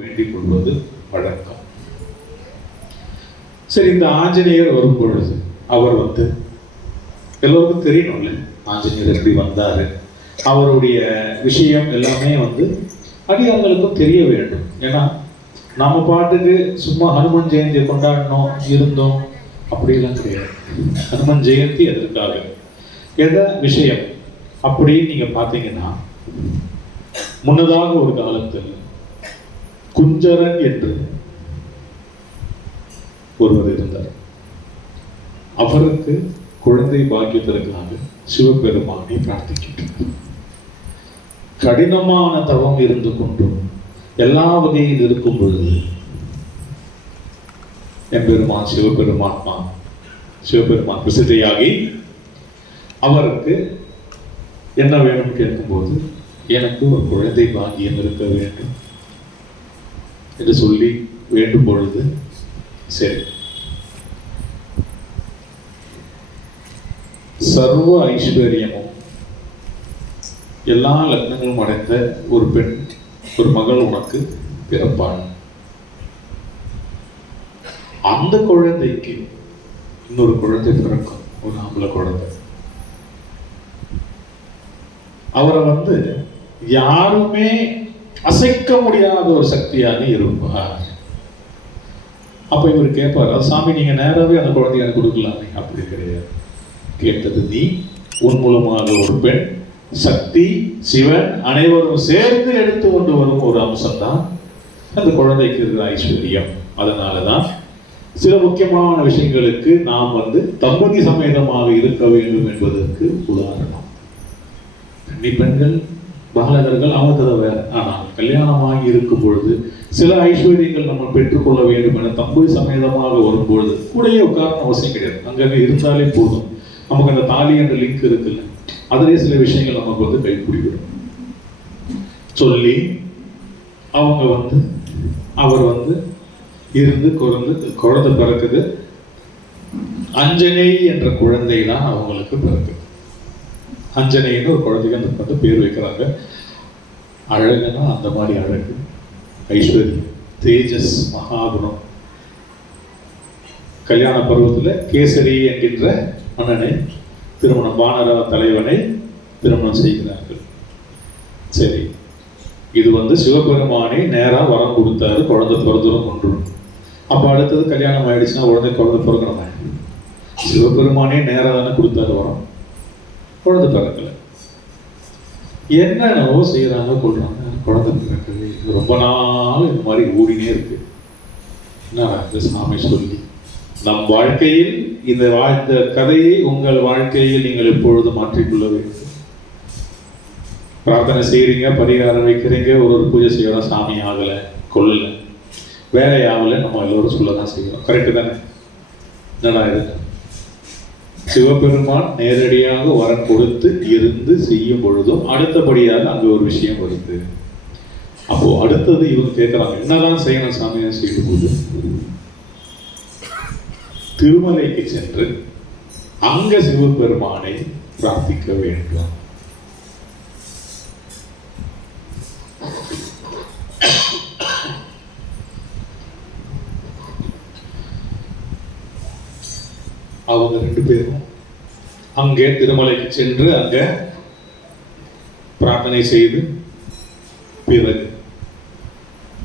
வேண்டிக் கொள்வது வழக்கம். சரி, இந்த ஆஞ்சநேயர் வரும் பொழுது அவர் எல்லோருக்கும் தெரியணும்ல, ஆஞ்சநேயர் எப்படி வந்தாரு, அவருடைய விஷயம் எல்லாமே அடியார்களுக்கும் தெரிய வேண்டும். ஏன்னா நம்ம பாட்டுக்கு சும்மா ஹனுமன் ஜெயந்தியை கொண்டாடணும் இருந்தோம் அப்படிலாம் கிடையாது. ஹனுமன் ஜெயந்தி எதற்காக, எந்த விஷயம் அப்படின்னு நீங்க பார்த்தீங்கன்னா, முன்னதாக ஒரு காலத்தில் குஞ்சரன் என்று ஒருவர் இருந்தார். அவருக்கு குழந்தை பாக்கியத்திற்காக சிவபெருமானை பிரார்த்திக்கின்றார். கடினமான தவம் இருந்து கொண்டும் எல்லா வகையில் இருக்கும் பொழுது எம்பெருமான் சிவபெருமான் பிரசித்தியாகி அவருக்கு என்ன வேணும் கேட்கும்போது, எனக்கு ஒரு குழந்தை பாக்கியம் இருக்க வேண்டும் என்று சொல்லி வேண்டும் பொழுது, சரி, சர்வ ஐஸ்வர்யமும் எல்லா லக்னங்களும் அடைந்த ஒரு பெண், ஒரு மகள் உனக்கு பிறப்பான். அந்த குழந்தைக்கு இன்னொரு குழந்தை பிறக்கும், ஒரு ஆம்பளை குழந்தை. அவரை யாருமே அசைக்க முடியாத ஒரு சக்தியாக இருப்பார். அப்ப இவர் கேட்பார், சாமி நீங்க நேராவே அந்த குழந்தைய எனக்கு கொடுக்கலாமே. அப்படி கிடையாது, கேட்டது நீ. உன் மூலமாக ஒரு பெண் சக்தி, சிவன் அனைவரும் சேர்ந்து எடுத்து கொண்டு வரும் ஒரு அம்சம்தான் அந்த குழந்தைக்கு இருக்கிற ஐஸ்வர்யம். அதனாலதான் சில முக்கியமான விஷயங்களுக்கு நாம் தம்பதி சமேதமாக இருக்க வேண்டும் என்பதற்கு உதாரணம். பெண்கள் பாலகர்கள் அவங்க வேற. ஆனால் கல்யாணமாகி இருக்கும் பொழுது சில ஐஸ்வர்யங்கள் நம்ம பெற்றுக்கொள்ள வேண்டும் என தம்பதி சமேதமாக வரும்பொழுது கூடயே உட்காரணும் அவசியம் கிடையாது. அங்கே இருந்தாலே போதும். நமக்கு அந்த தாலி என்ற லிங்க் இருக்குல்ல, அதிலே சில விஷயங்கள் நமக்கு கைப்பிடிவிடும். சொல்லி அவங்க அவர் இருந்து குழந்தை பிறக்குது. அஞ்சனை என்ற குழந்தை தான் அவங்களுக்கு பிறக்குது. அஞ்சனைன்னு ஒரு குழந்தைக்கு அந்த பேர் வைக்கிறாங்க. அழகுனா அந்த மாதிரி அழகு, ஐஸ்வர்யம், தேஜஸ், மகாகுணம். கல்யாண பருவத்தில் கேசரி என்கின்ற மன்னனை திருமணம், வானர தலைவனை திருமணம் செய்கிறார்கள். சரி, இது சிவபெருமானை நேராக வரம் கொடுத்தாரு, குழந்தை பிறந்தரும் கொண்டுடும். அப்போ அடுத்தது கல்யாணம் ஆயிடுச்சுன்னா குழந்தை பிறக்கணுமே. சிவபெருமானே நேராக தானே கொடுத்தாரு வரம், குழந்தை பிறக்கல. என்னென்னவோ செய்யறாங்க, கொள்றாங்க, குழந்தை பிறக்கவே. ரொம்ப நாள் இந்த மாதிரி ஓடினே இருக்கு. என்ன சாமி சொல்லி நம் வாழ்க்கையில் இந்த கதையை உங்கள் வாழ்க்கையில் நீங்கள் எப்பொழுதும் மாற்றிக்கொள்ள வேண்டும். பிரார்த்தனை செய்யறீங்க, பரிகாரம் வைக்கிறீங்க, ஒரு பூஜை செய்யறோம், சாமி ஆகலை, கொள்ளல, வேலை ஆகலை, நம்ம எல்லோரும் சொல்லதான் செய்யறோம். கரெக்டு தானே? என்னடா இது? சிவபெருமான் நேரடியாக வரம் கொடுத்து இருந்து செய்யும் பொழுதும் அடுத்தபடியாக அங்கு ஒரு விஷயம் வருது. அப்போ அடுத்தது இவங்க கேட்கிறாங்க, என்னதான் செய்யணும் சாமியை செய்யும் போது, திருமலைக்கு சென்று அங்க சிவபெருமானை பிரார்த்திக்க வேண்டும். அவங்க ரெண்டு பேரும் அங்கே திருமலைக்கு சென்று அங்க பிரார்த்தனை செய்து பிறகு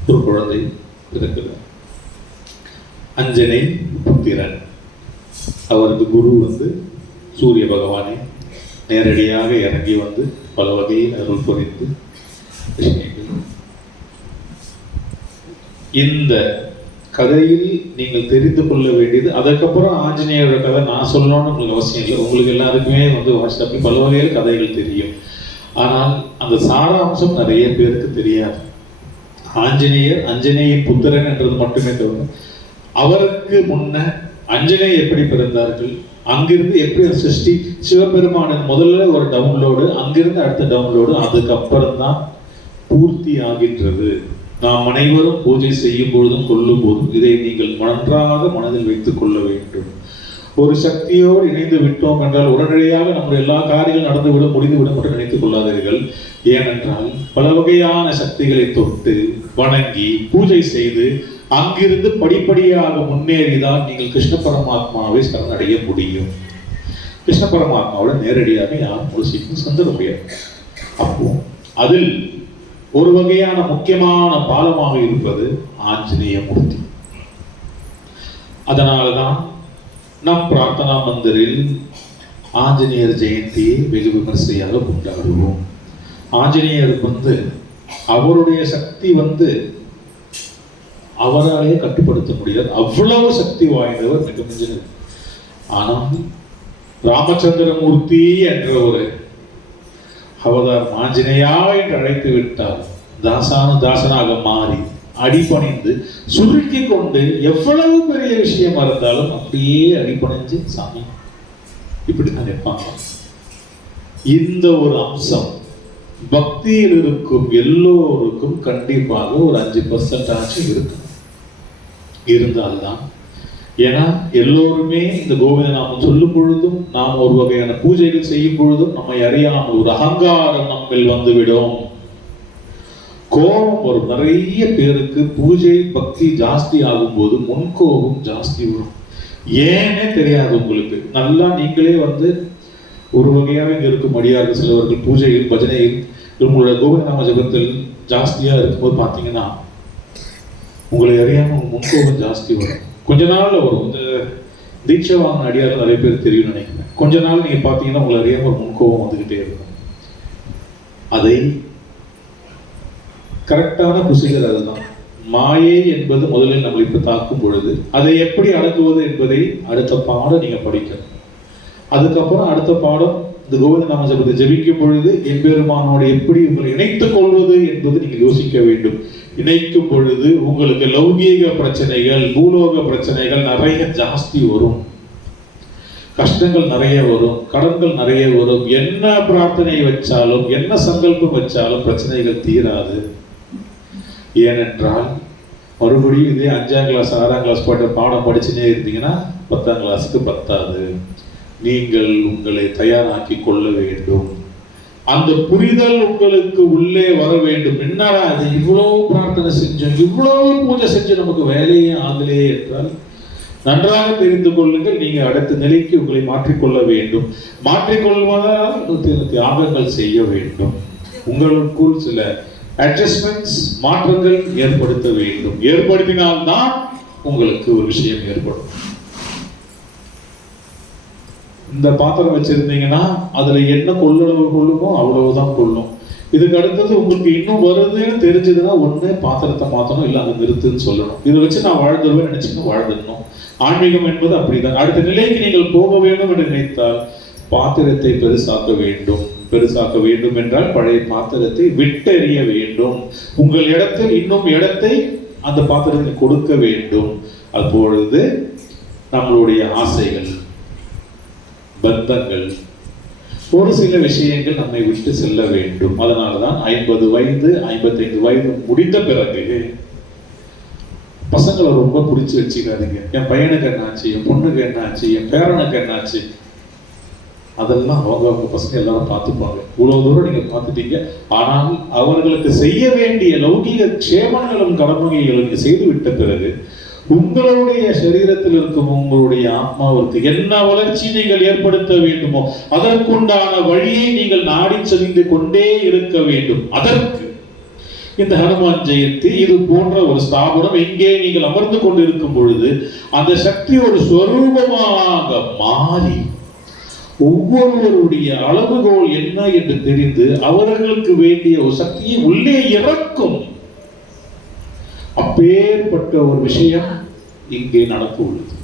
ஒரு குழந்தை பிறக்கிறார். அஞ்சனை புத்திரன். அவருக்கு குரு சூரிய பகவானை நேரடியாக இறங்கி பல வகையில் அருள் புரிந்து இந்த கதையில் நீங்கள் தெரிந்து கொள்ள வேண்டியது. அதுக்கப்புறம் ஆஞ்சநேயரோட கதை நான் சொல்லணும்னு உங்களுக்கு அவசியம் இல்லை. உங்களுக்கு எல்லாருக்குமே வாட்ஸ்அப்பில் பல வகையில் கதைகள் தெரியும். ஆனால் அந்த சாராம்சம் நிறைய பேருக்கு தெரியாது. ஆஞ்சநேயர் அஞ்சனையின் புத்திரன் என்றது மட்டுமே தவிர, அவருக்கு முன்ன அஞ்சனை எப்படி பிறந்தார்கள், அங்கிருந்து எப்படி சிருஷ்டி, சிவபெருமானின் முதல்ல ஒரு டவுன்லோடு, அங்கிருந்து அடுத்த டவுன்லோடு, அதுக்கப்புறம் தான் பூர்த்தி ஆகின்றது. நாம் அனைவரும் பூஜை செய்யும் பொழுதும் கொள்ளும் போதும் இதை நீங்கள் நன்றாக மனதில் வைத்துக் கொள்ள வேண்டும். ஒரு சக்தியோடு இணைந்து விட்டோம் என்றால் உடனடியாக நம்முடைய எல்லா காரியங்களும் நடந்துவிடும், முடிந்துவிடும் என்று நினைத்துக் கொள்ளாதீர்கள். ஏனென்றால் பல வகையான சக்திகளை தொட்டு வணங்கி பூஜை செய்து அங்கிருந்து படிப்படியாக முன்னேறிதான் நீங்கள் கிருஷ்ண பரமாத்மாவை சரணடைய முடியும். கிருஷ்ண பரமாத்மாவோட நேரடியாக யாரும் முழுசைக்கும் சென்றுட முடியாது. அப்போ அதில் ஒரு வகையான முக்கியமான பாலமாக இருப்பது ஆஞ்சநேய மூர்த்தி. அதனால்தான் நம் பிரார்த்தனா மந்திரில் ஆஞ்சநேயர் ஜெயந்தியை வெகு விமர்சையாக கொண்டாடுவோம். ஆஞ்சநேயருக்கு அவருடைய சக்தி அவராலேயே கட்டுப்படுத்த முடியாது, அவ்வளவு சக்தி வாய்ந்தவர், மிக மிஞ்சினது. ஆனால் ராமச்சந்திரமூர்த்தி என்ற ஒரு அவதார் ஆஞ்சநேயா என்று அழைத்து விட்டார். தாசனாக மாறி அடிபணிந்து சுருக்கி கொண்டு எவ்வளவு பெரிய விஷயம் இருந்தாலும் அப்படியே அடிபணிஞ்சு சாமி இப்படித்தான் நிற்பாங்க. இந்த ஒரு அம்சம் பக்தியில் இருக்கும் எல்லோருக்கும் கண்டிப்பாக ஒரு 5% ஆச்சும் இருக்கும். இருந்தால்தான், ஏன்னா எல்லோருமே இந்த கோவிந்த நாமம் சொல்லும் பொழுதும் நாம் ஒரு வகையான பூஜைகள் செய்யும் பொழுதும் நம்மை அறியாமல் ஒரு அகங்காரம் நம்மில் வந்துவிடும். கோபம் வரும். நிறைய பேருக்கு பூஜை பக்தி ஜாஸ்தி ஆகும் போது முன்கோபம் ஜாஸ்தி வரும். ஏனே தெரியாது உங்களுக்கு. நல்லா நீங்களே ஒரு வகையாக இங்க இருக்கும் அடியார்கள் சிலவர்கள் பூஜையில் பஜனையில் உங்களோட கோவிந்த நாம ஜபத்தில் ஜாஸ்தியா இருக்கும்போது பார்த்தீங்கன்னா உங்களை அறியாம முன்கோபம் ஜாஸ்தி வரும். கொஞ்ச நாள்ல வரும். இந்த தீட்சை வாங்கின அடியார்கள் நிறைய பேர் தெரியும் நினைக்கிறேன். கொஞ்ச நாள் நீங்க பார்த்தீங்கன்னா உங்களை அறியாம ஒரு முன்கோபம் வந்துகிட்டே இருக்கும். அதை கரெக்டான ப்ரொசீஜர் அதுதான். மாயை என்பது முதலில் நம்மளை இப்ப தாக்கும் பொழுது அதை எப்படி அடக்குவது என்பதை அடுத்த பாடம் நீங்க படிக்கணும். அதுக்கப்புறம் அடுத்த பாடம் இந்த கோவிந்த நாம ஜபத்தை ஜபிக்கும் பொழுது எம்பெருமானோடு எப்படி உங்களை இணைத்துக் கொள்வது என்பது நீங்கள் யோசிக்க வேண்டும். இணைக்கும் பொழுது உங்களுக்கு லௌகீக பிரச்சனைகள், பூலோக பிரச்சனைகள் நிறைய ஜாஸ்தி வரும், கஷ்டங்கள் நிறைய வரும், கடன்கள் நிறைய வரும். என்ன பிரார்த்தனை வச்சாலும் என்ன சங்கல்பம் வச்சாலும் பிரச்சனைகள் தீராது. ஏனென்றால் மறுபடியும் இதே 5ஆம் கிளாஸ் 6ஆம் கிளாஸ் பாடம் படிச்சுனே இருந்தீங்கன்னா 10ஆம் கிளாஸுக்கு பத்தாது. நீங்கள் உங்களை தயாராக்கி கொள்ள வேண்டும். அந்த புரிதல் உங்களுக்கு உள்ளே வர வேண்டும். என்னடா அது இவ்வளவு பிரார்த்தனை செஞ்சோம், இவ்வளவு பூஜை செஞ்சு நமக்கு வேலையே ஆகலையே என்றால் நன்றாக தெரிந்து கொள்ளுங்கள். நீங்க அடுத்த நிலைக்கு உங்களை மாற்றிக்கொள்ள வேண்டும். மாற்றிக்கொள்வதால் தியாகங்கள் செய்ய வேண்டும். உங்களுக்குள் சில அட்ஜஸ்ட்மெண்ட்ஸ், மாற்றங்கள் ஏற்படுத்த வேண்டும். ஏற்படுத்தினால்தான் உங்களுக்கு ஒரு விஷயம் ஏற்படும். இந்த பாத்திரம் வச்சிருந்தீங்கன்னா அதுல என்ன கொள்ளளவு கொள்ளுமோ அவ்வளவுதான் கொள்ளும். இதுக்கு அடுத்தது உங்களுக்கு இன்னும் வருதுன்னு தெரிஞ்சதுன்னா ஒண்ணு பாத்திரத்தை மாத்தணும், இல்ல அதை நிறுத்துன்னு சொல்லணும். இதை வச்சு நான் வாழ்ந்துருவேன் நினைச்சுன்னு வாழ்ந்துடணும். ஆன்மீகம் என்பது அப்படிதான். அடுத்த நிலைக்கு நீங்கள் போக வேண்டும் என்று நினைத்தால் பாத்திரத்தை பெருசாக்க வேண்டும். பெருசாக்க வேண்டும் என்றால் பழைய பாத்திரத்தை விட்டெறிய வேண்டும். உங்கள் இடத்தில் இன்னும் இடத்தை அந்த பாத்திரத்தை கொடுக்க வேண்டும். அப்பொழுது நம்மளுடைய ஆசைகள், பந்தங்கள், ஒரு சில விஷயங்கள் நம்மை விட்டு செல்ல வேண்டும். அதனாலதான் 50 வயது 55 வயது முடிந்த பிறகு பசங்களை ரொம்ப பிடிச்சி வச்சுக்காதீங்க. என் பையனுக்கு என்னாச்சு, என் பொண்ணுக்கு என்னாச்சு, என் பேரனுக்கு என்னாச்சு, அதெல்லாம் அவங்க பசங்க எல்லாரும் பார்த்துப்பாங்க. இவ்வளவு தூரம் நீங்க பார்த்துட்டீங்க. ஆனால் அவர்களுக்கு செய்ய வேண்டிய லௌகீக க்ஷேமங்களும் கடமைகளும் நீங்க செய்து விட்ட பிறகு உங்களுடைய சரீரத்தில் இருக்கும் உங்களுடைய ஆத்மாவிற்கு என்ன வளர்ச்சி நீங்கள் ஏற்படுத்த வேண்டுமோ அதற்குண்டான வழியை நீங்கள் நாடி செறிந்து கொண்டே இருக்க வேண்டும். அதற்கு இந்த ஹனுமான் ஜெயந்தி இது போன்ற ஒரு ஸ்தாபனம் இங்கே நீங்கள் அமர்ந்து கொண்டிருக்கும் பொழுது அந்த சக்தி ஒரு ஸ்வரூபமாக மாறி ஒவ்வொருவருடைய அளவுகோல் என்ன என்று தெரிந்து அவர்களுக்கு வேண்டிய ஒரு சக்தியை உள்ளே இறக்கும். அப்பேற்பட்ட ஒரு விஷயம் இங்கே நடக்க உள்ளது.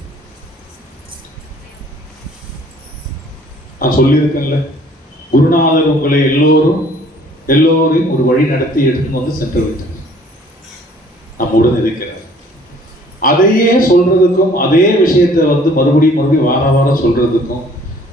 நான் சொல்லியிருக்கேன்ல, குருநாதர் உங்களை எல்லோரையும் ஒரு வழி நடத்தி எடுத்து சென்று வைத்தார். நம்முடன் இருக்கிறார். அதையே சொல்றதுக்கும் அதே விஷயத்தை மறுபடியும் வார சொல்றதுக்கும்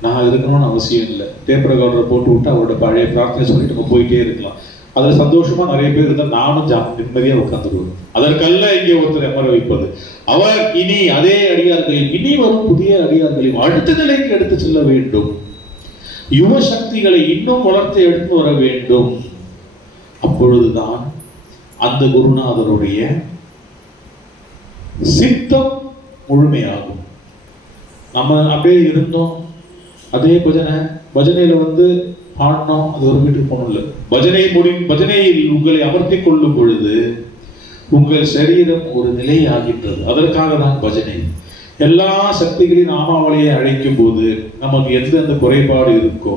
நான் இருக்கணும்னு அவசியம் இல்லை. டேப் ரெக்கார்டரை போட்டு விட்டு அவரோட பழைய பிரார்த்தனை சொல்லிட்டு நம்ம போயிட்டே இருக்கலாம். அதுல சந்தோஷமா நிறைய பேர் இருந்தால் நானும் நிம்மதியா உட்கார்ந்துருவேன். அதற்கல்ல இங்கே ஒருத்தர் அமர வைப்பது. அவர் இனி அதே அடியார்களையும் இனி வரும் புதிய அடியார்களையும் அடுத்த நிலைக்கு எடுத்து செல்ல வேண்டும். யுவ சக்திகளை இன்னும் வளர்த்து எடுத்து வர வேண்டும். அப்பொழுதுதான் அந்த குருநாதருடைய சித்தம் முழுமையாகும். நம்ம அப்படியே இருந்தோம், அதே பஜனையில பாடினோம், அது ஒரு வீட்டுக்கு போனோம் இல்லை. பஜனையில் உங்களை அமர்த்தி கொள்ளும் பொழுது உங்கள் சரீரம் ஒரு நிலை ஆகின்றது. அதற்காக தான் பஜனை. எல்லா சக்திகளின் நாமாவளியை அழைக்கும் போது நமக்கு எந்தெந்த குறைபாடு இருக்கோ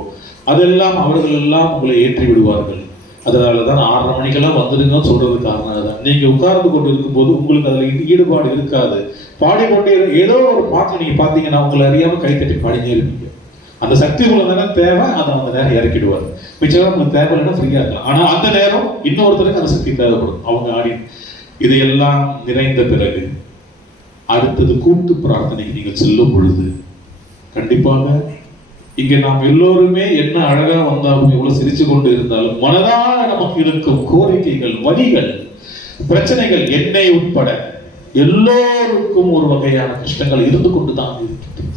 அதெல்லாம் அவர்கள் எல்லாம் உங்களை ஏற்றி விடுவார்கள். அதனாலதான் 6:30 மணிக்கெல்லாம் வந்துடுங்கன்னு சொல்றது காரணம் தான். நீங்க உட்கார்ந்து கொண்டு இருக்கும் போது உங்களுக்கு அதுல ஈடுபாடு இருக்காது. பாடிக்கொண்டே ஏதோ ஒரு பாட்டு நீங்க பாத்தீங்கன்னா உங்களை அறியாம கைத்தட்டி பாடினே இருப்பீங்க. அந்த சக்தி உங்களுக்கு தானே தேவை, அதை அந்த நேரம் இறக்கிடுவார். மிச்சம் உங்களுக்கு தேவை இல்லைன்னா ஃப்ரீயா இருக்கலாம். ஆனா அந்த நேரம் இன்னொருத்தருக்கு அந்த சக்தி தேவைப்படும். அவங்க ஆடி இதையெல்லாம் நிறைந்த பிறகு அடுத்தது கூட்டு பிரார்த்தனைக்கு நீங்கள் செல்லும் பொழுது கண்டிப்பாக இங்கே நாம் எல்லோருமே என்ன அழகா வந்தாலும் எவ்வளவு சிரிச்சு கொண்டு இருந்தாலும் மனதான நமக்கு இருக்கும் கோரிக்கைகள், வலிகள், பிரச்சனைகள் என்னை உட்பட எல்லோருக்கும் ஒரு வகையான கஷ்டங்கள் இருந்து கொண்டுதான் இருக்கிறது.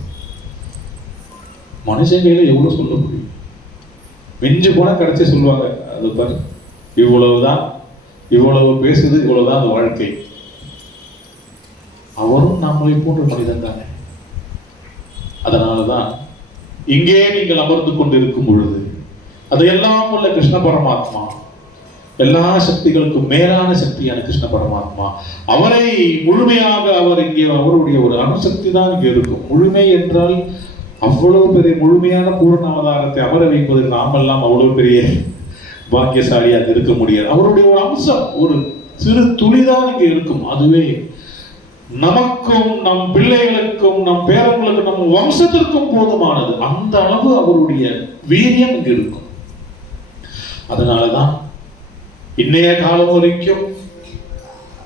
மனுஷங்கையில எவ்வளவு சொல்ல முடியும்? மிஞ்சு போனா கடைசி சொல்லுவாங்க, அது பாரு இவ்வளவுதான், இவ்வளவு பேசுது, இவ்வளவுதான் அந்த வாழ்க்கை. அவரும் நம்மளை போன்ற மனிதன் தானே. அதனாலதான் இங்கே நீங்கள் அமர்ந்து கொண்டிருக்கும் பொழுது அதையெல்லாம் உள்ள கிருஷ்ண பரமாத்மா, எல்லா சக்திகளுக்கும் மேலான சக்தியான கிருஷ்ண பரமாத்மா, அவரை முழுமையாக அவர் இங்கே அவருடைய ஒரு அணுசக்தி தான் இங்கே இருக்கும். முழுமை என்றால் அவ்வளவு பெரிய முழுமையான பூர்ண அவதாரத்தை அமர வைப்பதற்கு நாமெல்லாம் அவ்வளவு பெரிய பாக்கியசாலியாக இருக்க முடியாது. அவருடைய ஒரு அம்சம், ஒரு சிறு துளிதான் இங்கே இருக்கும். அதுவே நமக்கும் நம் பிள்ளைகளுக்கும் நம் பேரங்களுக்கும் நம் வம்சத்திற்கும் போதுமானது. அந்த அளவு அவருடைய வீரியம் இங்கு இருக்கும். அதனாலதான் இன்னைய காலம் வரைக்கும்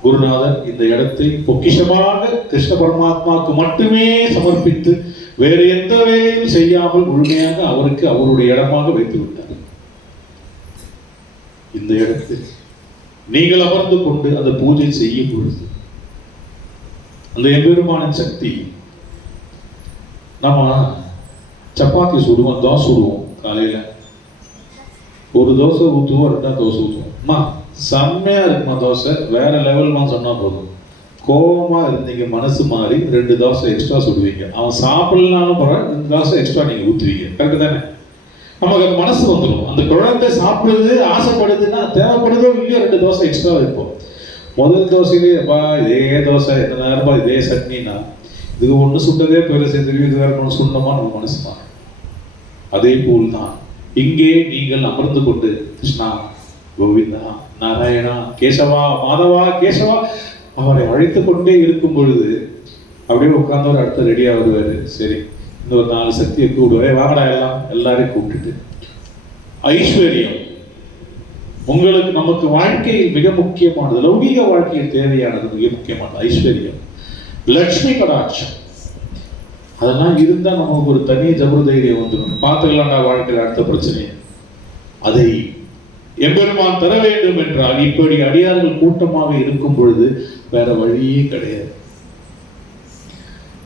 குருநாதர் இந்த இடத்தை பொக்கிஷமாக கிருஷ்ண பரமாத்மாவுக்கு மட்டுமே சமர்ப்பித்து வேறு எந்த வேலையும் செய்யாமல் முழுமையாக அவருக்கு அவருடைய இடமாக வைத்து விட்டார். இந்த இடத்தில் நீங்கள் அமர்ந்து கொண்டு அந்த பூஜை செய்யும் பொழுது அந்த எம்பெருமானின் சக்தி, நம்ம சப்பாத்தி சுடுவோம், தோசை சுடுவோம். காலையில ஒரு தோசை ஊற்றுவோம், 2 தோசை ஊற்றுவோம். அம்மா செம்மையா இருக்குமா தோசை, வேற லெவல்மா சொன்னா போதும். கோபமா இருந்தீங்க மனசு மாறி 2 தோசை எக்ஸ்ட்ரா சுடுவீங்க. அவன் சாப்பிடலான்னு பரவாயில்ல, 2 தோசை எக்ஸ்ட்ரா நீங்க ஊற்றுவீங்க. கரெக்டு தானே? நமக்கு அந்த மனசு வந்துடும். அந்த குழந்தை சாப்பிடுறது ஆசைப்படுதுன்னா தேவைப்படுதோ இல்லையோ 2 தோசை எக்ஸ்ட்ரா வைப்போம். முதல் தோசையிலே அப்பா இதே தோசை என்ன நேரப்பா இதே சட்னினா இது ஒன்று சுட்டதே பெருசு, திரும்பி இது வேற ஒன்று சுண்ணமா நம்ம மனசு மாறும். அதே போல் தான் இங்கே நீங்கள் அமர்ந்து கொண்டு கிருஷ்ணா, கோவிந்தா, நாராயணா, கேசவா, மாதவா, கேசவா அவரை அழைத்து கொண்டே இருக்கும் பொழுது அப்படியே உட்கார்ந்தவர் அடுத்த ரெடியா வருவாரு. சரி இன்னொரு 4 சக்தியை கூப்பிடுவாரு, வாங்கடா எல்லாரையும் கூப்பிட்டுட்டு. ஐஸ்வர்யம் உங்களுக்கு நமக்கு வாழ்க்கையில் மிக முக்கியமானது, லௌகீக வாழ்க்கையில் தேவையானது மிக முக்கியமானது ஐஸ்வர்யம், லட்சுமி கடாட்சம். அதெல்லாம் இருந்தா நமக்கு ஒரு தனி ஜபர்தைரியம் வந்துடும். பார்த்துக்கலாம்டா வாழ்க்கையில் அடுத்த பிரச்சனையை. அதை எம்பெருமான் தர வேண்டும் என்றால் இப்படி அடியார்கள் கூட்டமாக இருக்கும் பொழுது வேற வழியே கிடையாது.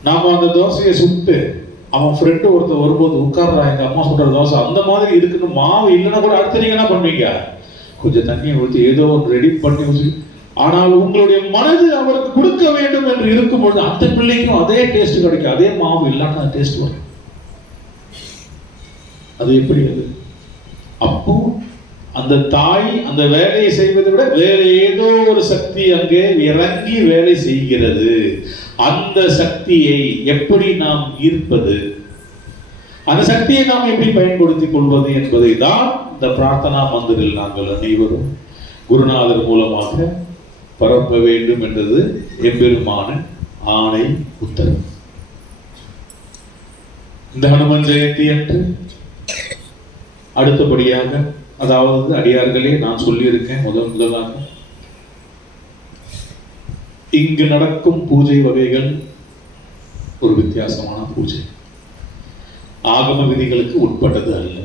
நாம அந்த தோசையை சுட்டு அவன் ஃப்ரெண்டு ஒருத்தர் வரும்போது உட்கார்றா, எங்க அம்மா சுடுற தோசை அந்த மாதிரி இருக்குன்னு மாவு இல்லைன்னா கூட அடுத்த நீங்க என்ன பண்ணுவீங்க? கொஞ்சம் தண்ணியை ஊற்றி ஏதோ ஒன்று ரெடி பண்ணி வச்சு. ஆனால் உங்களுடைய மனது அவருக்கு கொடுக்க வேண்டும் என்று இருக்கும் பொழுது அந்த பிள்ளைக்கும் அதே டேஸ்ட் கிடைக்கும். அதே மாவு இல்லாம டேஸ்ட் வரும். அது எப்படி? அது அப்போ அந்த தாய் அந்த வேலையை செய்வதை விட வேற ஏதோ ஒரு சக்தி அங்கே இறங்கி வேலை செய்கிறது. அந்த சக்தியை எப்படி நாம் ஈர்ப்பது, அந்த சக்தியை நாம் எப்படி பயன்படுத்திக் கொள்வது என்பதை தான் இந்த பிரார்த்தனா மந்திரில் நாங்கள் அனைவரும் குருநாதர் மூலமாக பரப்ப வேண்டும் என்றது எம்பெருமான ஆணை உத்தரவு. இந்த ஹனுமன் ஜெயந்தி அன்று அடுத்தபடியாக, அதாவது அடியார்களே நான் சொல்லியிருக்கேன் முதலாக இங்கு நடக்கும் பூஜை வகைகள் ஒரு வித்தியாசமான பூஜை, ஆகம விதிகளுக்கு உட்பட்டது அல்ல.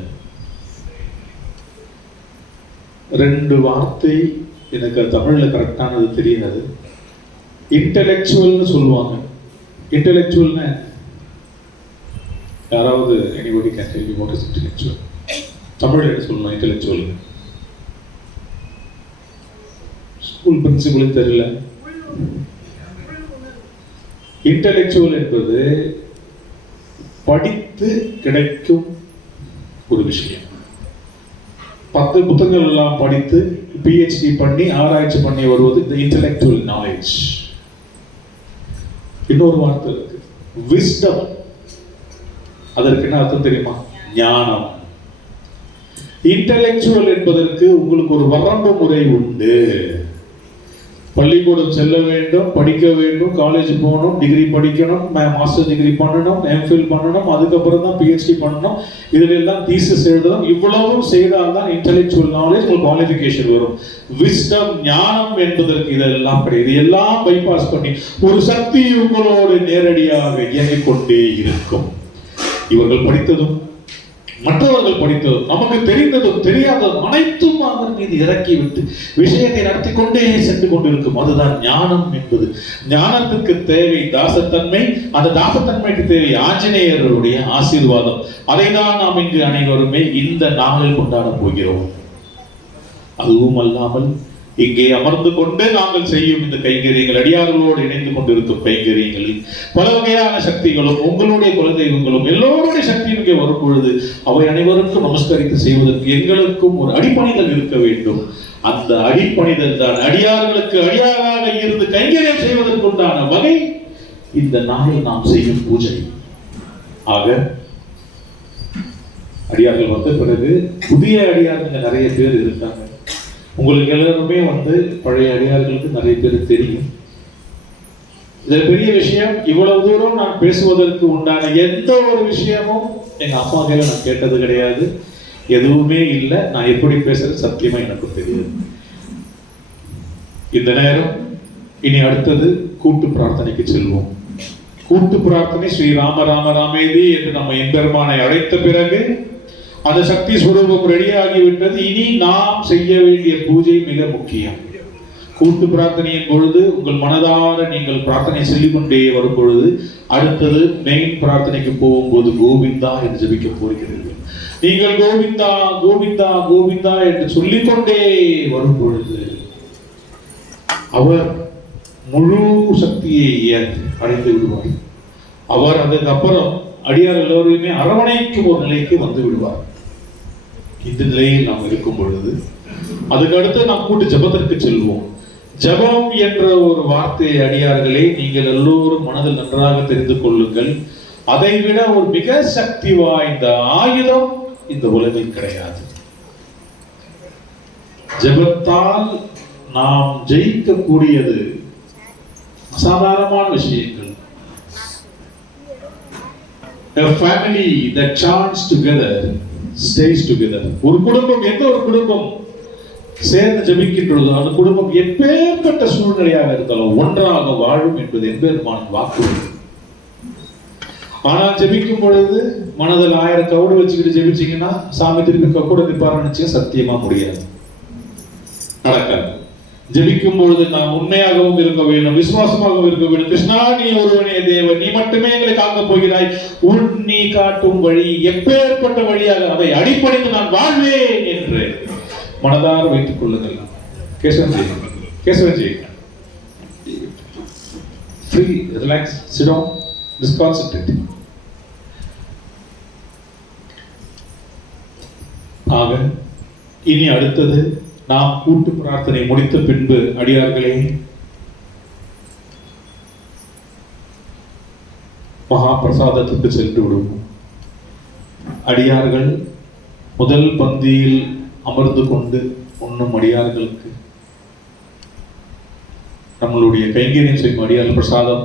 2 வார்த்தை எனக்கு தமிழ்ல கரெக்டானது தெரியாது. இன்டெலெக்சுவல்னு சொல்லுவாங்க. இன்டெலெக்சுவல்னா யாராவது anybody can tell me what is intellectual? தமிழ்ல என்ன சொல்லணும் இன்டெலெக்சுவல்? ஸ்கூல் பிரின்சிபல் தெரியல. இன்டெலெக்சுவல் என்பது படித்து கிடைக்கும் ஒரு விஷயம். 10 புத்தகங்கள் எல்லாம் படித்து PhD பண்ணி ஆராய்ச்சி பண்ணி வருவது இந்த இன்டெலெக்சுவல் நாலேஜ். இன்னொரு வார்த்தை இருக்கு, விஸ்டம். அதற்கு என்ன அர்த்தம் தெரியுமா? ஞானம். இன்டெலெக்சுவல் என்பதற்கு உங்களுக்கு ஒரு வரம்பு முறை உண்டு. பள்ளிக்கூடம் செல்ல வேண்டும், படிக்க வேண்டும், காலேஜ் போகணும், டிகிரி படிக்கணும், மாஸ்டர் டிகிரி பண்ணணும், எம்ஃபில் பண்ணணும், அதுக்கப்புறம் தான் PhD பண்ணணும், இதுல எல்லாம் தீசிஸ் எழுதணும். இவ்வளவும் செய்தால் தான் இன்டெலெக்சுவல் நாலேஜ் ஒரு குவாலிஃபிகேஷன் வரும். விஸ்டம், ஞானம் என்பதற்கு இதெல்லாம் கிடையாது. எல்லாம் பைபாஸ் பண்ணி ஒரு சக்தி உங்களோடு நேரடியாக இயங்கிக் கொண்டே இருக்கும். இவர்கள் படித்ததும் மற்றவர்கள் படித்ததும் நமக்கு தெரிந்ததும் தெரியாததும் அனைத்தும் அவர் மீது இறக்கிவிட்டு விஷயத்தை நடத்தி கொண்டே சென்று கொண்டிருக்கும். அதுதான் ஞானம் என்பது. ஞானத்துக்கு தேவை தாசத்தன்மை, அந்த தாசத்தன்மைக்கு தேவை ஆஞ்சநேயர்களுடைய ஆசீர்வாதம். அதை தான் நாம் இங்கு அனைவருமே இந்த நாளில் கொண்டாட போகிறோம். அதுவும் அல்லாமல் இங்கே அமர்ந்து கொண்டு நாங்கள் செய்யும் இந்த கைங்கரியங்கள், அடியார்களோடு இணைந்து கொண்டிருக்கும் கைங்கரியங்களில் பல வகையான சக்திகளும் உங்களுடைய குலதெய்வங்களும் எல்லோருடைய சக்தியும் இங்கே வரும் பொழுது அவை அனைவருக்கும் நமஸ்கரித்து செய்வதற்கு எங்களுக்கும் ஒரு அடிப்பணிதல் இருக்க வேண்டும். அந்த அடிப்பணிதல் தான் அடியார்களுக்கு அடியாராக இருந்து கைங்கரியம் செய்வதற்குண்டான வகை இந்த நாளில் நாம் செய்யும் பூஜை. ஆக அடியார்கள் வந்த பிறகு புதிய அடியார்கள் நிறைய பேர் இருக்காங்க. உங்களுக்கு எல்லாருமே பழைய அடியார்களுக்கு நிறைய பேர் தெரியும். இதில் பெரிய விஷயம், இவ்வளவு தூரம் நான் பேசுவதற்கு உண்டான எந்த ஒரு விஷயமும் எங்க அப்பா கையில நான் கேட்டது கிடையாது. எதுவுமே இல்லை. நான் எப்படி பேசுறது சத்தியமா எனக்கு தெரியாது. இந்த நேரம் இனி அடுத்தது கூட்டு பிரார்த்தனைக்கு செல்வோம். கூட்டு பிரார்த்தனை ஸ்ரீ ராம ராம ராமேதி என்று நம்ம எம்பெருமானை அழைத்த பிறகு அந்த சக்தி ஸ்வரூபம் ரெடியாகிவிட்டது. இனி நாம் செய்ய வேண்டிய பூஜை மிக முக்கியம். கூட்டு பிரார்த்தனையின் பொழுது உங்கள் மனதார நீங்கள் பிரார்த்தனை சொல்லிக் கொண்டே வரும் பொழுது அடுத்தது மெயின் பிரார்த்தனைக்கு போகும்போது கோவிந்தா என்று ஜெபிக்க போகிறீர்கள். நீங்கள் கோவிந்தா கோவிந்தா கோவிந்தா என்று சொல்லிக்கொண்டே வரும் பொழுது அவர் முழு சக்தியை அடைந்து விடுவார். அவர் அதுக்கப்புறம் அடியார் எல்லோருமே அரவணைக்கும் ஒரு நிலைக்கு வந்து விடுவார். இந்த நிலையில் நாம் இருக்கும் பொழுது அதுக்கு அடுத்து நாம் கூட்டு ஜபத்திற்கு செல்வோம். ஜபம் என்ற ஒரு வார்த்தையை அடியார்களே நீங்கள் எல்லோரும் மனதில் நன்றாக தெரிந்து கொள்ளுங்கள். அதை விட ஒரு மிக சக்தி வாய்ந்த ஆயுதம் இந்த உலகில் கிடையாது. ஜபத்தால் நாம் ஜெயிக்கக்கூடியது அசாதாரணமான விஷயங்கள். A family that chants together stays together. ஒரு குடும்பம், எந்த ஒரு குடும்பம் சேர்ந்து ஜெபிக்கின்றதோ அந்த குடும்பம் எப்பேற்பட்ட சூழ்நிலையாக இருந்தாலும் ஒன்றாக வாழும் என்பது எம்பெருமான் வாக்கு. ஆனால் ஜெபிக்கும் பொழுது மனதில் 1000 கவுடு வச்சுக்கிட்டு ஜெபிச்சீங்கன்னா சாமி திருப்பி கூட நிப்பாரணிச்சு சத்தியமா முடியாது, நடக்காது. ஜெபிக்கும் பொழுது நாம் உண்மையாகவும் இருக்க வேண்டும், விசுவாசமாகவும் இருக்க வேண்டும். கிருஷ்ணா நீ ஒருவனே தேவன், நீ மட்டுமே எங்களை காக்க போகிறாய், உன் நீ காட்டும் வழி எப்பேற்பட்ட வழியாக அதை அடிப்படைந்து நான் வாழ்வேன் என்று மனதார வைத்துக் கொள்ளுங்கள். கேசவன்ஜி ஃப்ரீ, ரிலாக்ஸ், சிட் டவுன், டிஸ்கான்சன்ட்ரேட். ஆக இனி அடுத்தது நாம் கூட்டு பிரார்த்தனை முடித்த பின்பு அடியார்களே மகா பிரசாதத்துக்கு சென்று விடுவோம். அடியார்கள் முதல் பந்தியில் அமர்ந்து கொண்டு உண்ணும் அடியார்களுக்கு நம்மளுடைய கைங்கரியம் செய்யும் அடியார்கள் பிரசாதம்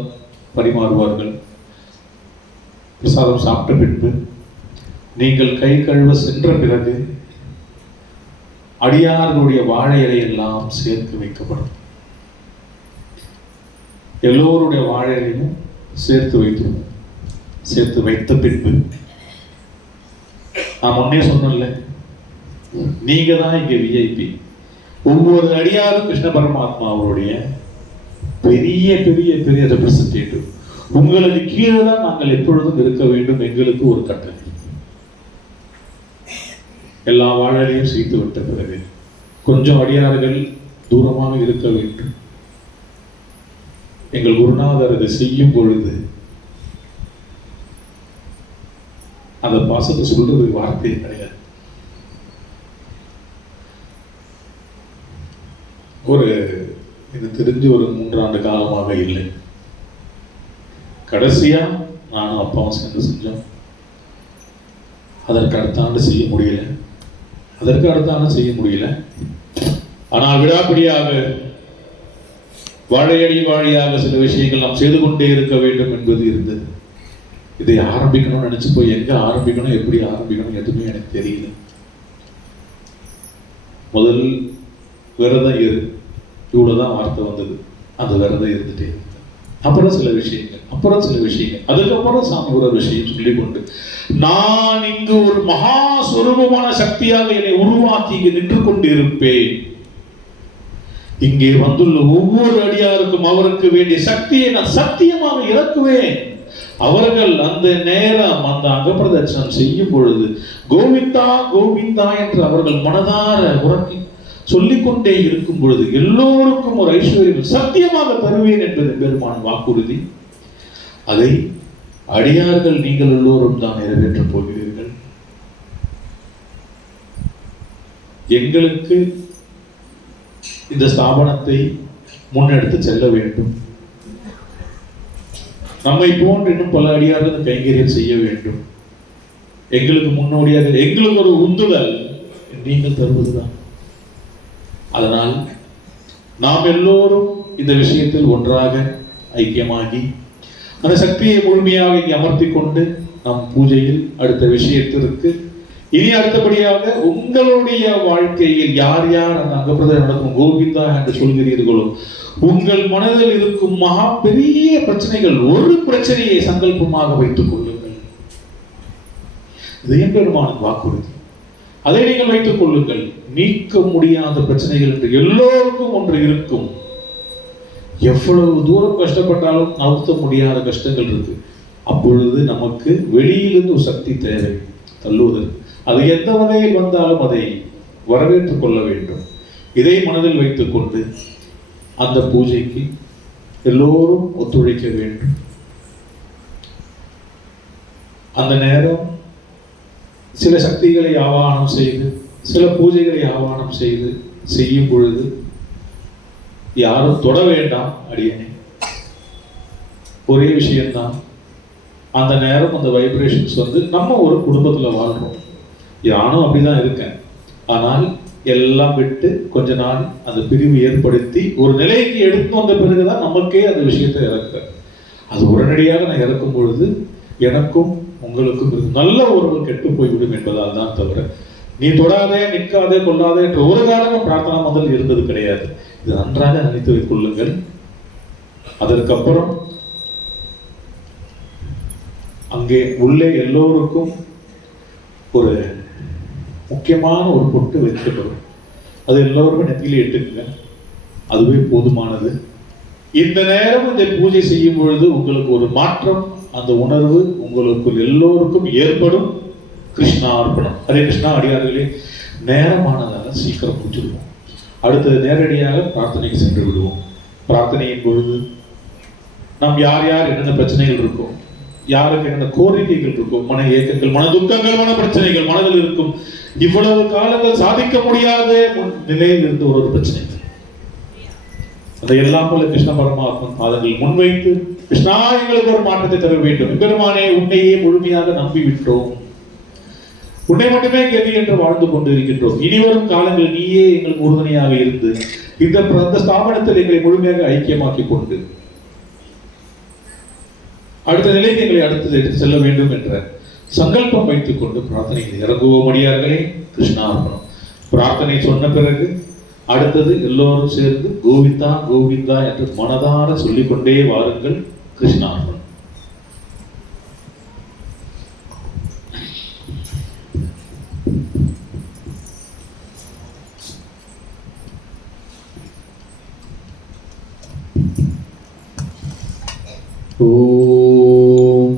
பரிமாறுவார்கள். பிரசாதம் சாப்பிட்ட பின்பு நீங்கள் கை கழுவ சென்ற பிறகு அடியார்களுடைய வாழை இலை எல்லாம் சேர்த்து வைக்கப்படும். எல்லோருடைய வாழை இலையும் சேர்த்து வைத்த பின்பு நான் முன்னே சொன்னல, நீங்க தான் இங்க VIP. ஒவ்வொரு அடியாரும் கிருஷ்ண பரமாத்மா அவருடைய பெரிய பெரிய பெரிய ரெப்ரசன்டேட்டிவ். உங்களுக்கு கீழே தான் நாங்கள் எப்பொழுதும் இருக்க வேண்டும், எங்களுக்கு ஒரு கட்டளை. எல்லா வாழலையும் செய்து விட்ட பிறகு கொஞ்சம் அடியார்கள் தூரமாக இருக்க வேண்டும். எங்கள் குருநாதர் அதை செய்யும் பொழுது அந்த பாசத்தை சொல்றது வார்த்தையே கிடையாது. இது தெரிஞ்சு ஒரு 3 ஆண்டு காலமாக இல்லை. கடைசியா நானும் அப்பாவும் சேர்ந்து செஞ்சோம். அதற்கு அடுத்த ஆண்டு செய்ய முடியல. ஆனால் விடாப்பிடியாக வாழையடி வாழியாக சில விஷயங்கள் நாம் செய்து கொண்டே இருக்க வேண்டும் என்பது இருந்தது. இதை ஆரம்பிக்கணும்னு நினைச்சு போய் எங்க ஆரம்பிக்கணும், எப்படி ஆரம்பிக்கணும் எதுவுமே எனக்கு தெரியல. முதல் விரதம் இவ்வளவுதான் வார்த்தை வந்தது. அந்த விரதம் இருந்துட்டே அப்புறம் சில விஷயங்கள் அதுக்கப்புறம் சாமி ஒரு விஷயம் சொல்லிக் கொண்டு, நான் இங்கு ஒரு மகா சொரூபமான சக்தியாக என்னை உருவாக்கி இங்கு நின்று கொண்டு இருப்பேன். இங்கே வந்துள்ள ஒவ்வொரு அடியாருக்கும் அவருக்கு வேண்டிய சக்தியை நான் சத்தியமாக இறக்குவேன். அவர்கள் அந்த நேரம் அந்த அங்கப்பிரதட்சணம் செய்யும் பொழுது கோவிந்தா கோவிந்தா என்று அவர்கள் மனதார உறக்கி சொல்லிக்கொண்டே இருக்கும் பொழுது எல்லோருக்கும் ஒரு ஐஸ்வர்யம் சத்தியமாக தருவேன் என்பது பெருமான் வாக்குறுதி. அதை அடியார்கள் நீங்கள் எல்லோரும் தான் நிறைவேற்றப் போகிறீர்கள். எங்களுக்கு இந்த ஸ்தாபனத்தை முன்னெடுத்து செல்ல வேண்டும். நம்மை போன்று இன்னும் பல அடியார்கள் கைங்கரியம் செய்ய வேண்டும். எங்களுக்கு முன்னோடியாக எங்களுக்கு ஒரு உந்துதல் நீங்கள் தருவதுதான். அதனால் நாம் எல்லோரும் இந்த விஷயத்தில் ஒன்றாக ஐக்கியமாகி அந்த சக்தியை முழுமையாக இங்கே அமர்த்தி கொண்டு நம் பூஜையில் அடுத்த விஷயத்திற்கு இனி அடுத்தபடியாக உங்களுடைய வாழ்க்கையில் யார் யார் அந்த அங்கப்பிரதம் நடக்கும் கோவிந்தா என்று சொல்கிறீர்களோ, உங்கள் மனதில் இருக்கும் மகா பெரிய பிரச்சனைகள் ஒரு பிரச்சனையை சங்கல்பமாக வைத்துக் கொள்ளுங்கள். இது பெருமானின் வாக்குறுதி. அதை நீங்கள் வைத்துக் கொள்ளுங்கள். நீக்க முடியாத பிரச்சனைகள் என்று எல்லோருக்கும் ஒன்று இருக்கும். எவ்வளவு தூரம் கஷ்டப்பட்டாலும் நவுத்த முடியாத கஷ்டங்கள் இருக்கு. அப்பொழுது நமக்கு வெளியிலிருந்து ஒரு சக்தி தேவை தள்ளுவதற்கு. அது எந்த வகையில் வந்தாலும் அதை வரவேற்றுக் கொள்ள வேண்டும். இதை மனதில் வைத்துக் கொண்டு அந்த பூஜைக்கு எல்லோரும் ஒத்துழைக்க வேண்டும். அந்த நேரம் சில சக்திகளை ஆவாகனம் செய்து சில பூஜைகளை ஆவாகனம் செய்து செய்யும் பொழுது யாரும் தொட வேண்டாம். அடியனே ஒரே விஷயம்தான், அந்த நேரம் அந்த வைப்ரேஷன்ஸ் வந்து நம்ம ஒரு குடும்பத்துல வாழ்றோம். நானும் அப்படிதான் இருக்கேன். ஆனால் எல்லாம் விட்டு கொஞ்ச நாள் அந்த பிரிவு ஏற்படுத்தி ஒரு நிலைக்கு எடுத்து வந்த பிறகுதான் நமக்கே அந்த விஷயத்தை இறக்க. அது உடனடியாக நான் இறக்கும் பொழுது எனக்கும் உங்களுக்கும் நல்ல உறவு கெட்டு போய்விடும் என்பதால் தான் தவிர நீ தொடாதே நிற்காதே கொள்ளாதே என்ற ஒரு காரணம் பிரார்த்தனா முதல் இருந்தது கிடையாது. இது நன்றாக நினைத்து வைத்துக் கொள்ளுங்கள். அதற்கப்புறம் அங்கே உள்ளே எல்லோருக்கும் ஒரு முக்கியமான ஒரு பொட்டு வைக்கப்படும். அது எல்லோருக்கும் நெத்தியில இட்டுக்குங்க. அதுவே போதுமானது. இந்த நேரம் இந்த பூஜை செய்யும் பொழுது உங்களுக்கு ஒரு மாற்றம், அந்த உணர்வு உங்களுக்குள் எல்லோருக்கும் ஏற்படும். கிருஷ்ணா அர்ப்பணம். ஹரே கிருஷ்ணா. அடியார்களே, நேரமானதால சீக்கிரம் முடிச்சிடுவோம். அடுத்தது நேரடியாக பிரார்த்தனைக்கு சென்று விடுவோம். பிரார்த்தனையின் பொழுது நாம் யார் யார் என்னென்ன பிரச்சனைகள் இருக்கும், யாருக்கு என்னென்ன கோரிக்கைகள் இருக்கும், மன ஏக்கங்கள், மன துக்கங்கள், மன பிரச்சனைகள் மனதில் இருக்கும், இவ்வளவு காலங்கள் சாதிக்க முடியாத நிலையில் இருந்து ஒரு பிரச்சனைகள், அதையெல்லாம் போல கிருஷ்ண பரமாத்மன் பாதங்கள் முன்வைத்து, கிருஷ்ணா எங்களுக்கு ஒரு மாற்றத்தை தர வேண்டும். பெருமானே, உன்னையே முழுமையாக நம்பிவிட்டோம், உன்னை மட்டுமே கதி என்று வாழ்ந்து கொண்டு இருக்கின்றோம். இனி வரும் காலங்கள் நீயே எங்களுக்கு உறுதுணையாக இருந்து இந்த ஸ்தாபனத்தில் எங்களை முழுமையாக ஐக்கியமாக்கி கொண்டு அடுத்த நிலைக்கு எங்களை அடுத்தது எடுத்து செல்ல வேண்டும் என்ற சங்கல்பம் வைத்துக் கொண்டு பிரார்த்தனையில் இறங்குவோம். அடியார்களே, கிருஷ்ணார்ப்பணம். பிரார்த்தனை சொன்ன பிறகு அடுத்தது எல்லோரும் சேர்ந்து கோவிந்தா கோவிந்தா என்று மனதார சொல்லிக்கொண்டே வாருங்கள். கிருஷ்ணார்ப்பணம். ஓம்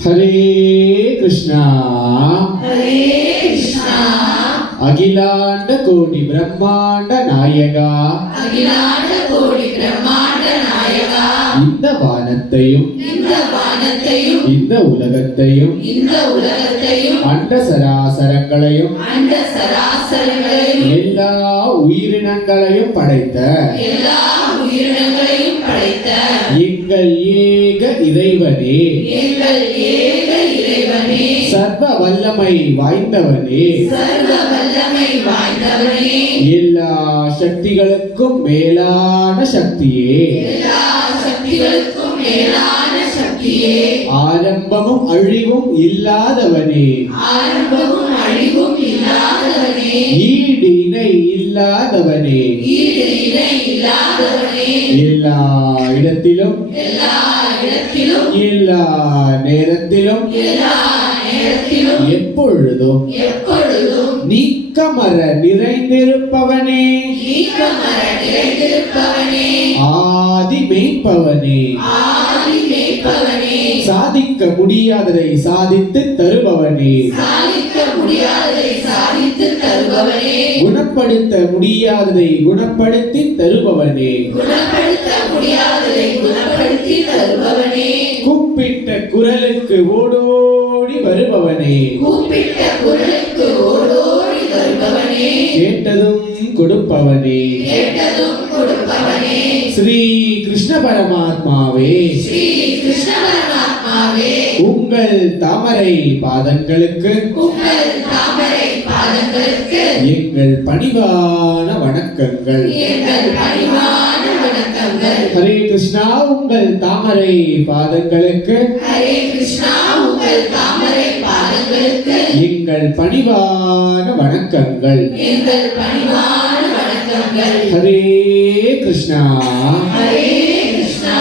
ஹரே கிருஷ்ணா ஹரே கிருஷ்ணா. அகிலாண்ட கோடி பிரம்மாண்ட நாயகா அகிலாண்ட கோடி பிரம்மாண்ட நாயகா. இந்த வானத்தையும் இந்த வானத்தையும் இந்த உலகத்தையும் இந்த உலகத்தையும் அண்ட சராசரங்களையும் அண்ட சராசரங்களையும் எல்லா உயிரினங்களையும் படைத்த எல்லா உயிரினங்களையும் படைத்த எங்கள் ஏக இறைவனே, எங்கள் ஏக இறைவனே, சர்வ வல்லமை வாய்ந்தவனே, சர்வ வல்லமை வாய்ந்தவனே, எல்லா சக்திகளுக்கும் மேலான சக்தியே, எல்லா சக்திகளுக்கும் மேலான சக்தியே, ஆரம்பமும் அழிவும் இல்லாதவனே, ஆரம்பமும் அழிவும் இல்லாதவனே, ஈடு இணை இல்லாதவனே, ஈடு இணை இல்லாதவனே, எல்லா இடத்திலும் எல்லா இடத்திலும் எல்லா நேரத்திலும் எல்லா நேரத்திலும் எப்பொழுதும் எப்பொழுதும் நீக்கமர நிறைந்திருப்பவனே, நீக்கமற நிறைந்திருப்பவனே, ஆதி மேய்ப்பவனே, ஆதி மேய்ப்பவனே, சாதிக்க முடியாததை சாதித்து தருபவனே, சாதிக்க முடியாததை சாதித்து தருபவனே, குணப்படுத்த முடியாததை குணப்படுத்தி தருபவனே, குணப்படுத்த முடியாததை குணப்படுத்தி தருபவனே, கூப்பிட்ட குரலுக்கு ஓடோடி வருபவனே, கூப்பிட்ட குரலுக்கு ஓடோடி வருபவனே, கேட்டதும் கொடுப்பவனே, கேட்டதும் கொடுப்பவனே, ஸ்ரீ கிருஷ்ண பரமாத்மாவே, ஸ்ரீ கிருஷ்ண பரமாத்மாவே, உங்கள் தாமரை பாதங்களுக்கு உங்கள் தாமரை பாதங்களுக்கு எங்கள் பணிவான வணக்கங்கள். எங்கள் பணிவான வணக்கங்கள். ஹரே கிருஷ்ணா, உங்கள் தாமரை பாதங்களுக்கு ஹரே கிருஷ்ணா, உங்கள் தாமரை பாதங்களுக்கு எங்கள் பணிவான வணக்கங்கள். எங்கள் பணிவான வணக்கங்கள். ஹரே கிருஷ்ணா, ஹரே கிருஷ்ணா,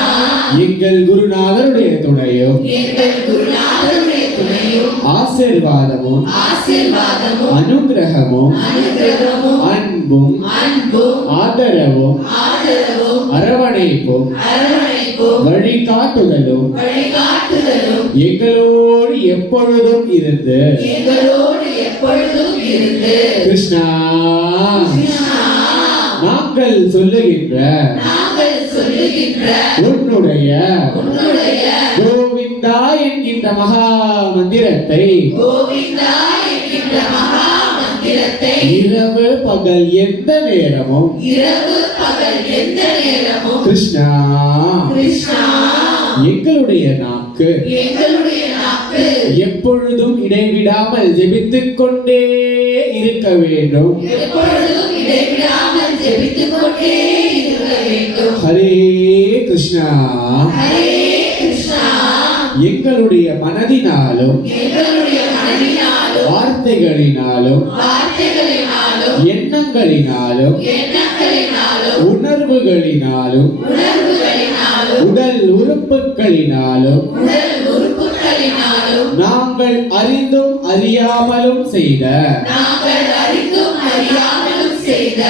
எங்கள் குருநாதருடைய துணையும் எங்கள் குருநாதருடைய துணையும் ஆசீர்வாதமும் ஆசீர்வாதமும் அனுகிரகமும் அனுகிரகமும் அன்பும் அன்பும் ஆதரவும் ஆதரவும் அரவணைப்பும் அரவணைப்பும் வழிகாட்டுதலும் வழிகாட்டுதலும் எங்களோடு எப்பொழுதும் இருந்து எங்களோடு எப்பொழுதும் இருந்து கிருஷ்ணா கிருஷ்ணா, நாங்கள் சொல்லுகின்ற நாங்கள் சொல்லுகின்ற உன்னுடைய உன்னுடைய கோவிந்தா என்கின்ற மகா மந்திரத்தை கோவிந்தா என்கின்ற மகா மந்திரத்தை இரவு பகல் எந்த நேரமும் இரவு பகல் எந்த நேரமும் கிருஷ்ணா கிருஷ்ணா, எங்களுடைய நாக்கு எங்களுடைய நாக்கு எப்பொழுதும் இடைவிடாமல் ஜெபித்துக் கொண்டே இருக்க வேண்டும். எப்பொழுதும் இடைவிடாமல் ஜெபித்துக் கொண்டே இருக்க வேண்டும். ஹரே கிருஷ்ணா, ஹரே கிருஷ்ணா, எங்களுடைய மனதினாலும் எங்களுடைய மனதினாலும் வார்த்தைகளினாலும் வார்த்தைகளினாலும் எண்ணங்களினாலும் எண்ணங்களினாலும் உணர்வுகளினாலும் உணர்வுகளினாலும் உடல் உறுப்புகளினாலும் உடல் உறுப்புகளினாலும் நாங்கள் அறிந்தும் அறியாமலும் செய்த நாங்கள் அறிந்தும் அறியாமலும் செய்த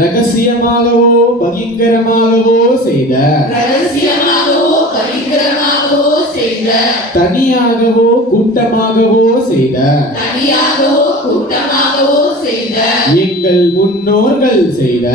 ரகசியமாகவோ பகிங்கரமாகவோ செய்த ரகசியமாகவோ பரிகரமாகவோ செய்த தனியாகவோ கூட்டமாகவோ செய்த தனியாகவோ கூட்டமாகவோ செய்த எங்கள் முன்னோர்கள் செய்த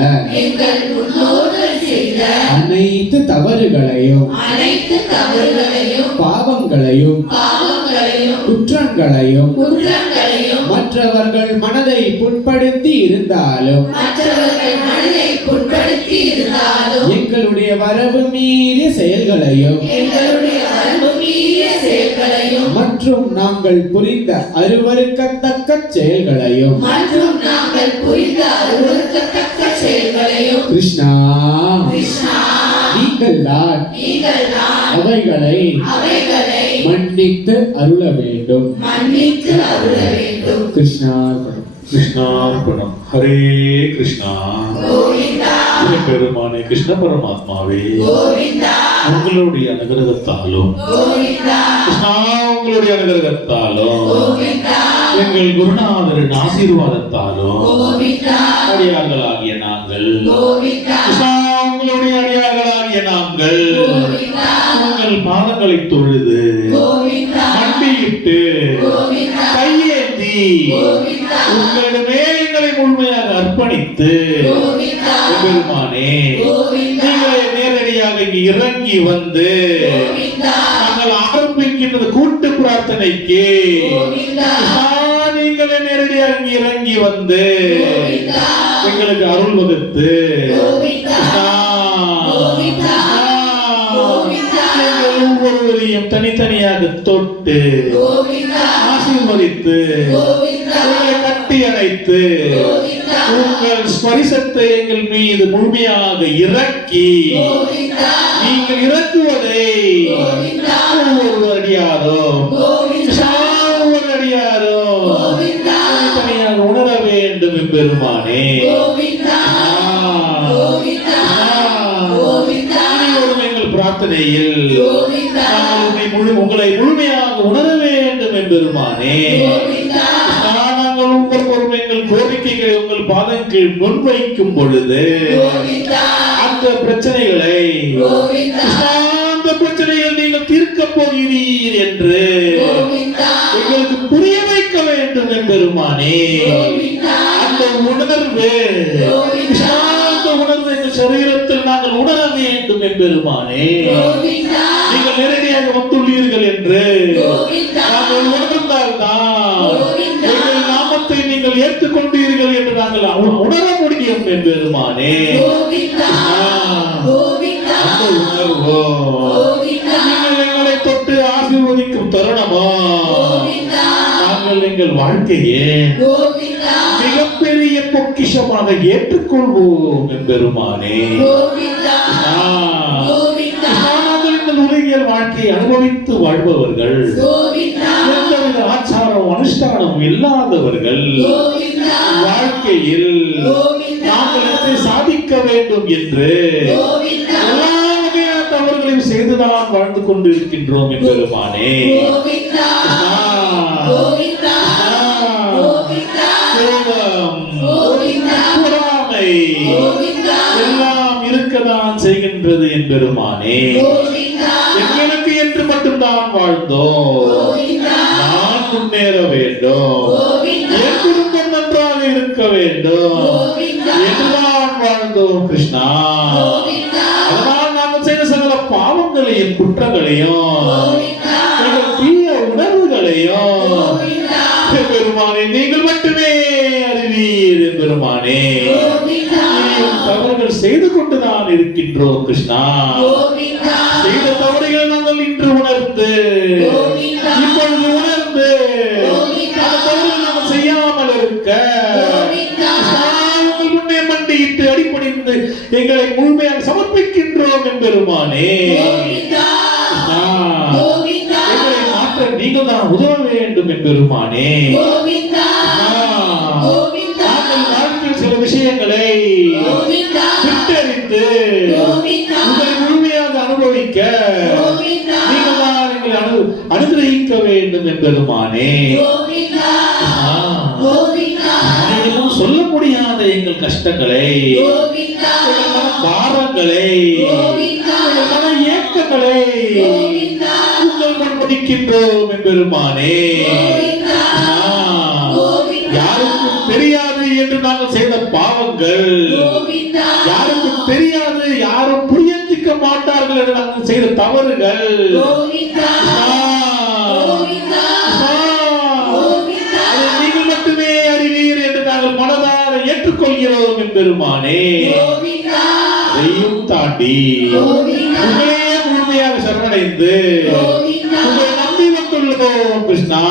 எங்கள் முன்னோர்கள் செய்த அனைத்து தவறுகளையும் அனைத்து தவறுகளையும் பாவங்களையும் பாவங்களையும் குற்றங்களையும் குற்றங்களையும் மற்றவர்கள் மனதை புண்படுத்தி இருந்தாலும் மற்றவர்கள் மனதை புண்படுத்தி இருந்தாலும் எங்களுடைய வரவு மீறிய செயல்களையும் எங்களுடைய வரம்பு மீறிய செயல்களையும் மற்றும் நாங்கள் புரிந்த அருவருக்கத்தக்க செயல்களையும் மற்றும் நாங்கள் புரிந்த அருவருக்கத்தக்க செயல்களையும் கிருஷ்ணா கிருஷ்ணா, நீங்கள் தான் நீங்கள் தான் அவைகளை அவைகளை மன்னித்து அருள வேண்டும். மன்னித்து அருள வேண்டும். கிருஷ்ணா கிருஷ்ணார்ப்பணம். ஹரே கிருஷ்ணா. கோவிந்தா பெருமானே கிருஷ்ண பரமாத்மாவே, கோவிந்தா உங்களுடைய அனுகிரகத்தாலும் கோவிந்தா கிருஷ்ணா, உங்களுடைய அனுகிரகத்தாலும் கோவிந்தா எங்கள் குருநாதரின் ஆசீர்வாதத்தாலும் கோவிந்தா அடியார்களாகிய நாங்கள் கோவிந்தா கிருஷ்ணா, உங்களுடைய அடியார்களாகிய நாங்கள் கோவிந்தா பாதங்களை தொழுது கோவிந்தா மண்டியிட்டு கோவிந்தா கையேந்தி கோவிந்தா உங்களிடமே எங்களை முழுமையாக அர்ப்பணித்து கோவிந்தா பெருமானே கோவிந்தா நீங்களே நேரடியாக இங்கு இறங்கி வந்து கோவிந்தா நாங்கள் ஆரம்பிக்கின்றது கூட்டு பிரார்த்தனைக்கு கோவிந்தா நீங்களே நேரடியாக இங்கு இறங்கி வந்து கோவிந்தா எங்களுக்கு அருள் வகுத்து கோவிந்தா கோவிந்தா கோவிந்தா எங்கள் ஒவ்வொருவரையும் தனித்தனியாக தொட்டு கோவிந்தா ஆசீர்வதித்து கோவிந்தா உங்களை கட்டி அணைத்து கோவிந்தா உங்கள் ஸ்பரிசத்தை எங்கள் மீது முழுமையாக இறக்கி கோவிந்தா நீங்கள் இறக்குவதை கோவிந்தா ஒவ்வொரு அடியாரும் கோவிந்தா ஒவ்வொரு அடியாரும் கோவிந்தா தனித்தனியாக உணர வேண்டும் எம்பெருமானே கோவிந்தா கோவிந்தா கோவிந்தா இனிவரும் எங்கள் பிரார்த்தனையில் கோவிந்தா நாங்கள் உங்களை முழுமையாக உணர வேண்டும் எம்பெருமானே கோவிந்தா நாங்கள் ஒவ்வொருவரும் எங்கள் கோரிக்கைகளை உங்கள் பாதங்கள் முன்வைக்கும் பொழுது கோவிந்தா அந்த பிரச்சனைகளை கோவிந்தா அந்த பிரச்சனைகள் நீங்கள் தீர்க்க போகிறீர் என்று கோவிந்தா எங்களுக்கு புரிய வைக்க வேண்டும் எம்பெருமானே கோவிந்தா அந்த உணர்வு அந்த உணர்வு எங்கள் சரீரத்தில் நாங்கள் உணர வேண்டும் எம்பெருமானே கோவிந்தா நீங்கள் நேரடியாக வந்துள்ளீர்கள் என்று கோவிந்தா நாங்கள் உணர்ந்தால்தான் கோவிந்தா எங்கள் நாமத்தை நீங்கள் ஏற்றுக்கொண்டீர்கள் என்று நாங்கள் உணர முடியும் எம்பெருமானே கோவிந்தா கோவிந்தா அந்த உணர்வோ கோவிந்தா நீங்கள் எங்களை தொட்டு ஆசீர்வதிக்கும் தருணமோ கோவிந்தா நாங்கள் எங்கள் வாழ்க்கையே கோவிந்தா மிகப்பெரிய பொக்கிஷமாக ஏற்றுக்கொள்வோம் எம்பெருமானே கோவிந்தா கோவிந்தா நாங்கள் இந்த உலகியல் வாழ்க்கையை அனுபவித்து வாழ்பவர்கள் கோவிந்தா எந்தவித ஆச்சாரம் அனுஷ்டானம் இல்லாதவர்கள் கோவிந்தா வாழ்க்கையில் கோவிந்தா நாங்கள் இதை சாதிக்க வேண்டும் என்று கோவிந்தா எல்லா வகையான தவறுகளையும் செய்துதான் வாழ்ந்து கொண்டிருக்கின்றோம் எம்பெருமானே கோவிந்தா கோவிந்தா கோவிந்தா கோபம், கோவிந்தா பொறாமை கோவிந்தா எல்லாம் இருக்கதான் செய்கின்றது எம்பெருமானே கோவிந்தா எங்களுக்கு என்று மட்டும்தான் வாழ்ந்தோம் கோவிந்தா நான் முன்னேற வேண்டும் கோவிந்தா என் குடும்பம் நன்றாக இருக்க வேண்டும் கோவிந்தா என்றுதான் வாழ்ந்தோம் கிருஷ்ணா கோவிந்தா அதனால் நாங்கள் செய்த சகல பாவங்களையும் குற்றங்களையும் கோவிந்தா எங்கள் தீய உணர்வுகளையும் கோவிந்தா பெருமானே நீங்கள் மட்டுமே அறிவீர் பெருமானே கோவிந்தா தவறுகள் செய்து கொண்டுதான் இருக்கின்றோம் கிருஷ்ணா கோவிந்தா செய்த தவறுகள் நாங்கள் இன்று உணர்ந்து கோவிந்தா இப்பொழுது உணர்ந்து கோவிந்தா அந்த தவறுகள் நாங்கள் செய்யாமல் இருக்க கோவிந்தா உங்கள் முன்னே மண்டியிட்டு அடிபணிந்து எங்களை முழுமையாக சமர்ப்பிக்கின்றோம் எம்பெருமானே கோவிந்தா கோவிந்தா எங்களை மாற்ற நீங்கள் தான் உதவ வேண்டும் எம்பெருமானே கோவிந்தா கோவிந்தா நாங்கள் வாழ்க்கையில் சில விஷயங்களை கோவிந்தா விட்டறிந்து கோவிந்தா உங்களை முழுமையாக அனுபவிக்க கோவிந்தா நீங்கள் தான் எங்களை அனுகிரகிக்க வேண்டும் எம்பெருமானே கோவிந்தா ஆ. கோவிந்தா யாரிடமும் சொல்ல முடியாத எங்கள் கஷ்டங்களை கோவிந்தா எங்கள் மன பாரங்களை கோவிந்தா எங்கள் மன ஏக்கங்களை கோவிந்தா உங்கள் முன்வைக்கின்றோம் எம்பெருமானே கோவிந்தா கோவிந்தா யாருக்கும் தெரியாது என்று நாங்கள் செய்த பாவங்கள் கோவிந்தா யாருக்கும் தெரியாது யாரும் புரிஞ்சிக்க மாட்டார்கள் என்று நாங்கள் செய்த தவறுகள் கோவிந்தா கோவிந்தா கோவிந்தா அதை நீங்கள் மட்டுமே அறிவீர் என்று நாங்கள் மனதார ஏற்றுக்கொள்கிறோம் எம்பெருமானே கோவிந்தா அதையும் தாண்டி கோவிந்தா உங்களே முழுமையாக சரணடைந்து கோவிந்தா உங்களை நம்பி வந்துள்ளோம் கிருஷ்ணா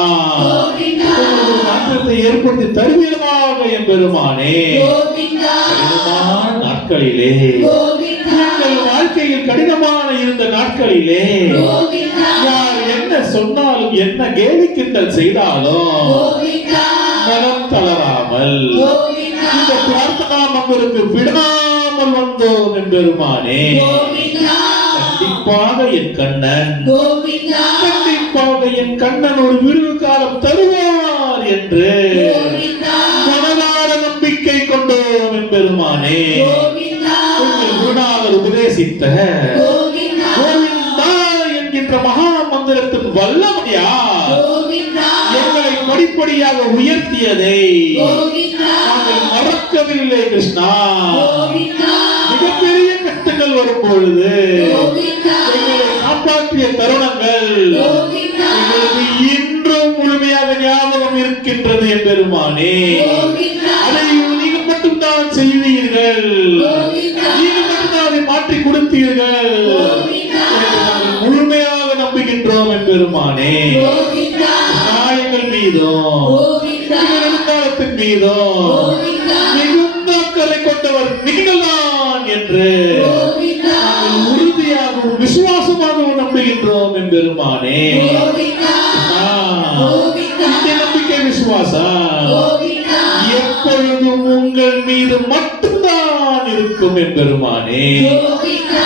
கோவிந்தா உங்களுக்கு ஒரு மாற்றத்தை ஏற்படுத்தி தருவீரமாக எம்பெருமானே கோவிந்தா கடினமான நாட்களிலே கோவிந்தா எங்கள் வாழ்க்கையில் கடினமான இருந்த நாட்களிலே கோவிந்தா யார் என்ன சொன்னாலும் என்ன கேலி கிண்டல் செய்தாலும் கோவிந்தா மனம் தளராமல் கோவிந்தா இந்த பிரார்த்தனா மங்களுக்கு விடாமல் வந்தோம் எம்பெருமானே கோவிந்தா கண்டிப்பாக என் கண்ணன் கோவிந்தா கண்டிப்பாக என் கண்ணன் ஒரு விருது காலம் தருவார் என்று கோவிந்தா மனதார நம்பிக்கை கொண்டோம் எம்பெருமானே கோவிந்தா உங்கள் குருநாதர் உபதேசித்த கோவிந்தா கோவிந்தா என்கின்ற வல்லமையா கோவிந்தா எங்களை படிப்படியாக உயர்த்தியதை கோவிந்தா நாங்கள் மறக்கவில்லை கிருஷ்ணா. கோவிந்தா மிகப்பெரிய கஷ்டங்கள் வரும் பொழுது கோவிந்தா எங்களை காப்பாற்றிய தருணங்கள் கோவிந்தா எங்களுக்கு இன்றும் முழுமையாக ஞாபகம் இருக்கின்றது என் பெருமானே. கோவிந்தா அதை நீங்கள் மட்டும்தான் செய்வீர்கள், கோவிந்தா நீங்கள் மட்டும்தான் அதை மாற்றி கொடுத்தீர்கள். கோவிந்தா நாங்கள் முழுமையாக நம்புகின்றோம் என் பெருமானே. கோவிந்தா எங்கள் மீதும் கோவிந்தா எங்கள் எதிர்காலத்தின் மீதும் கோவிந்தா மிகுந்த அக்கறை கொண்டவர் நீங்கள்தான் என்று கோவிந்தா நாங்கள் உறுதியாகவும் விசுவாசமாகவும் நம்புகின்றோம் என் பெருமானே. கோவிந்தா கோவிந்தா இந்த நம்பிக்கை விசுவாசம் கோவிந்தா எப்பொழுதும் உங்கள் மீது மட்டும்தான் இருக்கும் என் பெருமானே. கோவிந்தா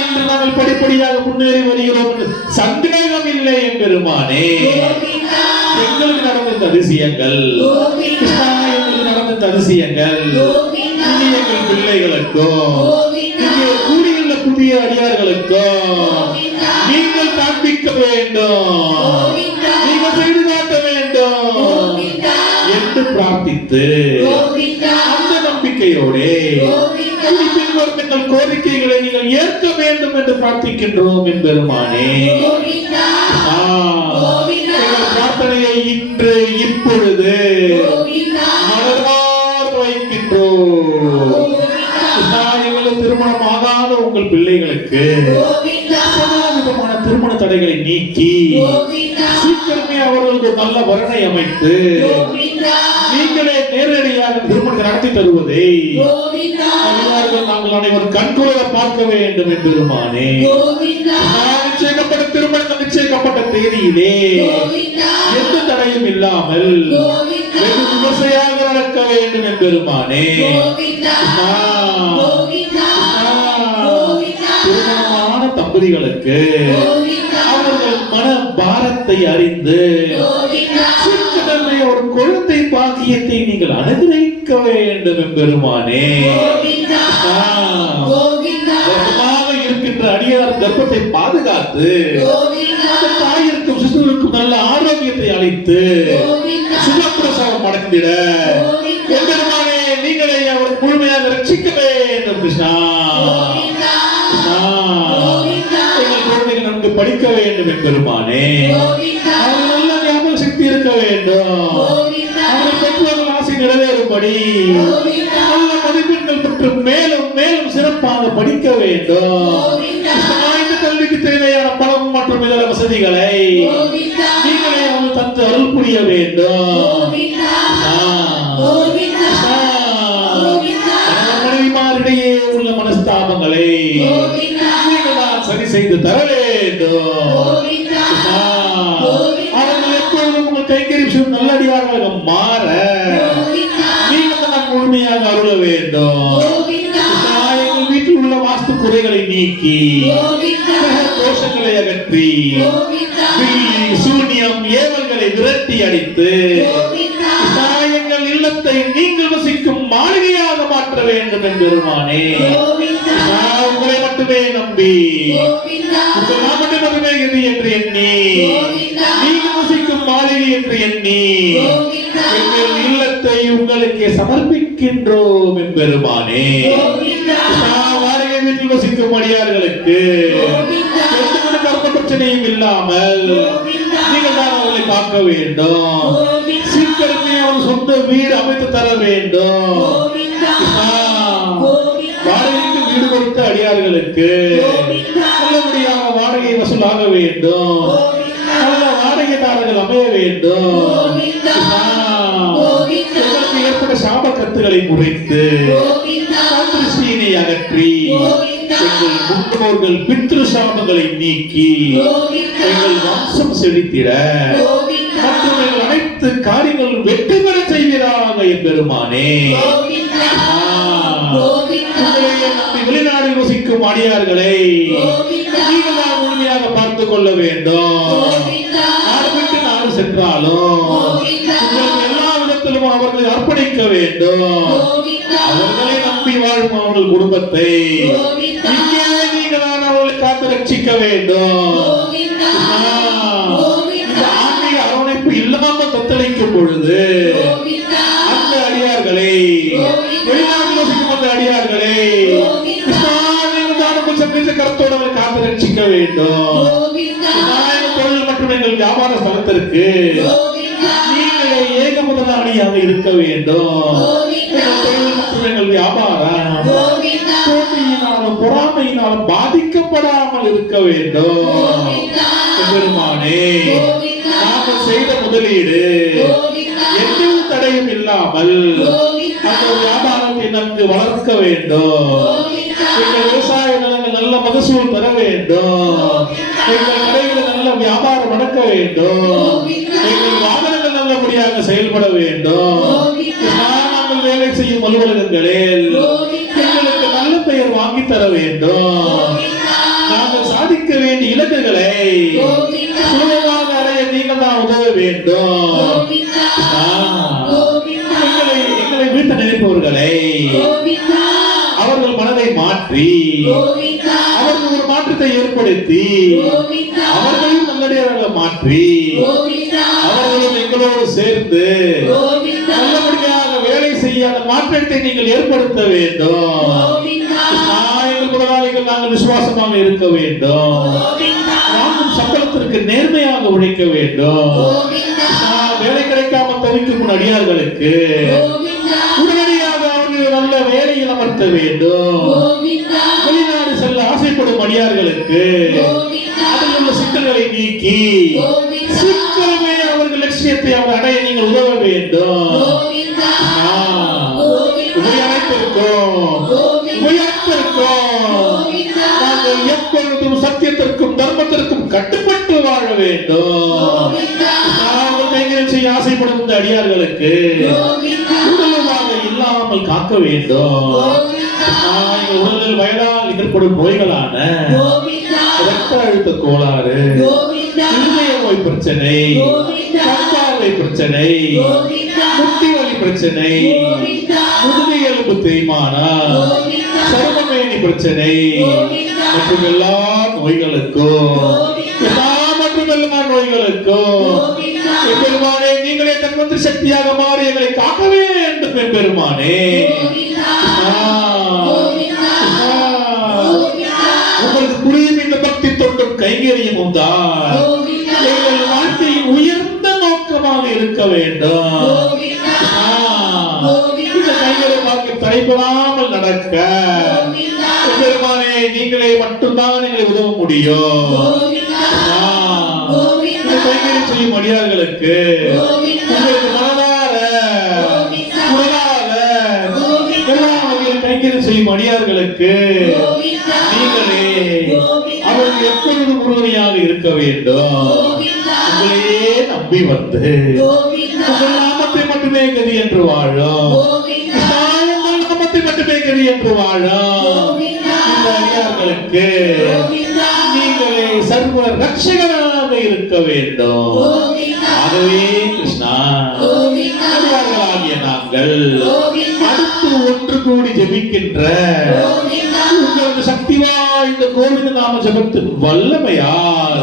இன்று நாங்கள் படிப்படியாக முன்னேறி வருகிறோம் என்று சந்தேகம் இல்லை என் பெருமானே. கோவிந்தா எங்களுக்கு நடந்த இந்த அதிசயங்கள், கோவிந்தா எங்களுக்கு நடந்த இந்த அதிசயங்கள் கோவிந்தா இனி எங்கள் பிள்ளைகளுக்கும் கோவிந்தா இங்கே கூடியுள்ள புதிய அடியார்களுக்கும் கோவிந்தா நீங்கள் காண்பிக்க வேண்டும், கோவிந்தா நீங்கள் செய்து காட்ட வேண்டும் கோவிந்தா என்று பிரார்த்தித்து கோவிந்தா அந்த நம்பிக்கையோடு கோவிந்தா இனி பின்வரும் எங்கள் கோரிக்கைகளை நீங்கள் ஏற்க வேண்டும் என்று பிரார்த்திக்கின்றோம் என் பெருமானே. கோவிந்தா ஆ, கோவிந்தா எங்கள் பிரார்த்தனையை இன்று இப்பொழுது கோவிந்தா மலராக வைக்கின்றோம். எங்களுக்கு திருமணம் ஆகாத உங்கள் பிள்ளைகளுக்கு கோவிந்தா எல்லா விதமான திருமண தடைகளை நீக்கி கோவிந்தா சீக்கிரமே அவர்களுக்கு ஒரு நல்ல வரனை அமைத்து கோவிந்தா நீங்களே நேரடியாக திருமணத்தை நடத்தி தருவதை கோவிந்தா அடியார்கள் நாங்கள் அனைவரும் கண்குளிர பார்க்க வேண்டும் என்று பெருமானே. கோவிந்தா நிச்சயிக்கப்பட்ட திருமணம் நிச்சயிக்கப்பட்ட தேதியிலே கோவிந்தா எந்த தடையும் இல்லாமல் கோவிந்தா வெகு விமர்சையாக நடக்க வேண்டும் என்று பெருமானே. கோவிந்தா கோவிந்தா கோவிந்தா திருமணமான தம்பதிகளுக்கு கோவிந்தா அவர்கள் மன பாரத்தை அறிந்து கோவிந்தா சீக்கிரமே ஒரு குழந்தை பாக்கியத்தை நீங்கள் அனுகிரகிக்க வேண்டும் எம்பெருமானே. கோவிந்தா கோவிந்தா கர்ப்பமாக இருக்கின்ற அடியார் கர்ப்பத்தை பாதுகாத்து கோவிந்தா அந்த தாயிற்கும் சிசுவிற்கும் நல்ல ஆரோக்கியத்தை அளித்து கோவிந்தா சுகப்பிரசவம் அடைந்திட எம்பெருமானே நீங்களே அவர் முழுமையாக ரட்சிக்க வேண்டும் கிருஷ்ணா. கிருஷ்ணா, எங்கள் குழந்தைகள் நன்கு படிக்க வேண்டும் எம்பெருமானே. அவர்கள் நல்ல ஞாபக சக்தி இருக்க வேண்டும், அவர்கள் பெற்றோர்கள் ஆசை நிறைவேறும்படி நல்ல மதிப்பெண்கள் பெற்று மேலும் மேலும் சிறப்பாக படிக்க வேண்டும். இந்த கல்விக்கு தேவையான பணம் மற்றும் இதர வசதிகளை நீங்களே அவர்கள் தந்து அருள் புரிய வேண்டும். மனைவிமாரிடையே உள்ள மனஸ்தாபங்களை நீங்கள் தான் சரி செய்து தர வேண்டும். அவர்கள் எப்பொழுதும் உங்கள் கைங்கரியம் நல்லடியார்களாக மாற நீங்கள் தான் முழுமையாக அருள வேண்டும். எங்கள் வீட்டில் உள்ள வாஸ்து குறைகளை நீக்கி தோஷங்களை அகற்றி பில்லி சூனியம் ஏவல்களை விரட்டி அடித்து எங்கள் இல்லத்தை நீங்கள் வசிக்கும் மாளிகையாக மாற்ற வேண்டும் என்பெருமானே. உங்களை மட்டுமே நம்பி உங்கள் மட்டுமே கதி என்று எண்ணி நீங்கள் வசிக்கும் மாளிகை என்று எண்ணி எங்கள் இல்லத்தை உங்களுக்கு சமர்ப்பிக்கின்றோம் என்பெருமானே. வாடகை வீட்டில் வசிக்கும் அடியார்களுக்கு எந்த கர்ப்ப பிரச்சனையும் இல்லாமல் நீங்கள் தான் அவர்களை காக்க வேண்டும். சீக்கிரமே அவர் சொந்த வீடு அமைத்து தர வேண்டும். வாடகைக்கு வீடு கொடுத்த அடியார்களுக்கு நல்லபடியாக வாடகை வசூலாக வேண்டும். நல்ல வாடகைதாரர்கள் அமைய வேண்டும். எங்களுக்கு ஏற்பட்ட சாப கத்துகளை முறைத்து திருஷ்டியினை அகற்றி எங்கள் முன்னோர்கள் பித்ரு சாபங்களை நீக்கி எங்கள் வம்சம் செழித்திட மற்றும் எங்கள் அனைத்து காரியங்கள் வெற்றி பெற செய்வீராக என்பெருமானே. வெளிநாடில் வசிக்கும் அடியார்களை நீங்கள் தான் முழுமையாக பார்த்துக் கொள்ள வேண்டும். நாடு விட்டு நாடு சென்றாலும் உங்களுக்கு எல்லா விதத்திலும் அவர்களை அர்ப்பணிக்க வேண்டும். அவர்களை நம்பி வாழும் அவர்கள் குடும்பத்தை இங்கே நீங்கள் தான் அவர்களை காத்து ரட்சிக்க வேண்டும். வசிக்கும் பொழுது கோவிந்தா அந்த அடியார்களை, வெளிநாட்டில் வசிக்கும் அந்த அடியார்களை கிருஷ்ணாவின் தானங்கள் சம்பந்த கருத்தோடு அவரை காத்து ரட்சிக்க வேண்டும். கிருஷ்ணாவின் தொழில் மற்றும் எங்கள் வியாபார ஸ்தலத்திற்கு நீங்களே ஏக முதலாளியாக இருக்க வேண்டும். எங்கள் தொழில் மற்றும் எங்கள் வியாபாரம் போட்டியினாலும் பொறாமையினாலும் பாதிக்கப்படாமல் இருக்க வேண்டும். பெருமானே, நாங்கள் செய்த முதலீடு எந்த தடையும் இல்லாமல் அந்த வியாபாரத்தை நன்கு வளர்க்க வேண்டும். எங்கள் விவசாய நிலங்கள் நல்ல மகசூல் பெற வேண்டும். எங்கள் கடைகளில் நல்ல வியாபாரம் நடக்க வேண்டும். எங்கள் வாகனங்கள் நல்லபடியாக செயல்பட வேண்டும். நாங்கள் வேலை செய்யும் அலுவலகங்களில் எங்களுக்கு நல்ல பெயர் வாங்கி தர வேண்டும். நாங்கள் சாதிக்க வேண்டிய இலக்குகளை சுலபமாக அடைய நீங்கள் தான் உதவ வேண்டும். எங்களை வீட்ட நினைப்பவர்களை அவர்கள் மனதை மாற்றி அவர்கள் ஒரு மாற்றத்தை ஏற்படுத்தி அவர்களையும் நல்லடியாக மாற்றி அவர்களும் எங்களோடு சேர்ந்து நல்லபடியாக வேலை செய்ய அந்த மாற்றத்தை நீங்கள் ஏற்படுத்த வேண்டும். எங்கள் முதலாளிகள் நாங்கள் விசுவாசமாக இருக்க வேண்டும். நாமும் சம்பளத்திற்கு நேர்மையாக உழைக்க வேண்டும். வேலை கிடைக்காம தவிக்கும் அடியார்களுக்கு உடனடியாக அவர்கள் நல்ல வேலையில் அமர்த்த வேண்டும். வெளிநாடு செல்ல ஆசைப்படும் அடியார்களுக்கு அதில் உள்ள சிக்கல்களை நீக்கி சீக்கிரமே அவர்கள் லட்சியத்தை அவர் அடைய நீங்கள் உதவ வேண்டும். நாங்கள் எப்பொழுதும் சத்தியத்திற்கும் தர்மத்திற்கும் கட்டுப்பட்டு வாழ வேண்டும். நாங்கள் கைங்கரியம் செய்ய ஆசைப்படும் இந்த அடியார்களுக்கு உடலுமாக இல்லாமல் காக்க வேண்டும். உடலில் வயதால் ஏற்படும் நோய்களான இரத்த அழுத்த கோளாறு, இருதய நோய் பிரச்சனை, கண்பார்வை பிரச்சனை, முட்டி வலி பிரச்சனை, முதுகு எலும்பு தேய்மானம், சருமமேனி பிரச்சனை மற்றும் எல்லா நோய்களுக்கும் பெருமானே நீங்களே தன்வந்திர சக்தியாக மாறி எங்களை காக்க வேண்டும். பெருமானே, உங்களுக்கு புரியும் இந்த பக்தி தொண்டும் கைங்கரியமும் தான் எங்கள் வாழ்க்கையின் உயர்ந்த நோக்கமாக இருக்க வேண்டும். இந்த கைங்கரிய வாழ்க்கை தடைபடாமல் நடக்க பெருமானே நீங்களே மட்டும்தான் எங்களை உதவ முடியும். கைங்கரியம் செய்யும் அடியார்களுக்கு உங்களுக்கு மனதார உடலால எல்லா வகையில் கைங்கரியம் செய்யும் அடியார்களுக்கு நீங்களே அவர்கள் எப்பொழுதும் உறுதுணையாக இருக்க வேண்டும். உங்களையே நம்பி வந்து உங்கள் நாமத்தை மட்டுமே கதி என்று வாழும். உங்கள் நாமத்தை மட்டுமே கதி என்று வாழும் இந்த அடியார்களுக்கு நீங்களே சர்வ ரட்சகராக இருக்க வேண்டும். ஆகவே கிருஷ்ணா, அடியார்களாகிய நாங்கள் அடுத்து ஒன்று கூடி ஜெபிக்கின்ற உங்களது சக்தி வாய்ந்த கோவிந்த நாம ஜபத்தின் வல்லமையால்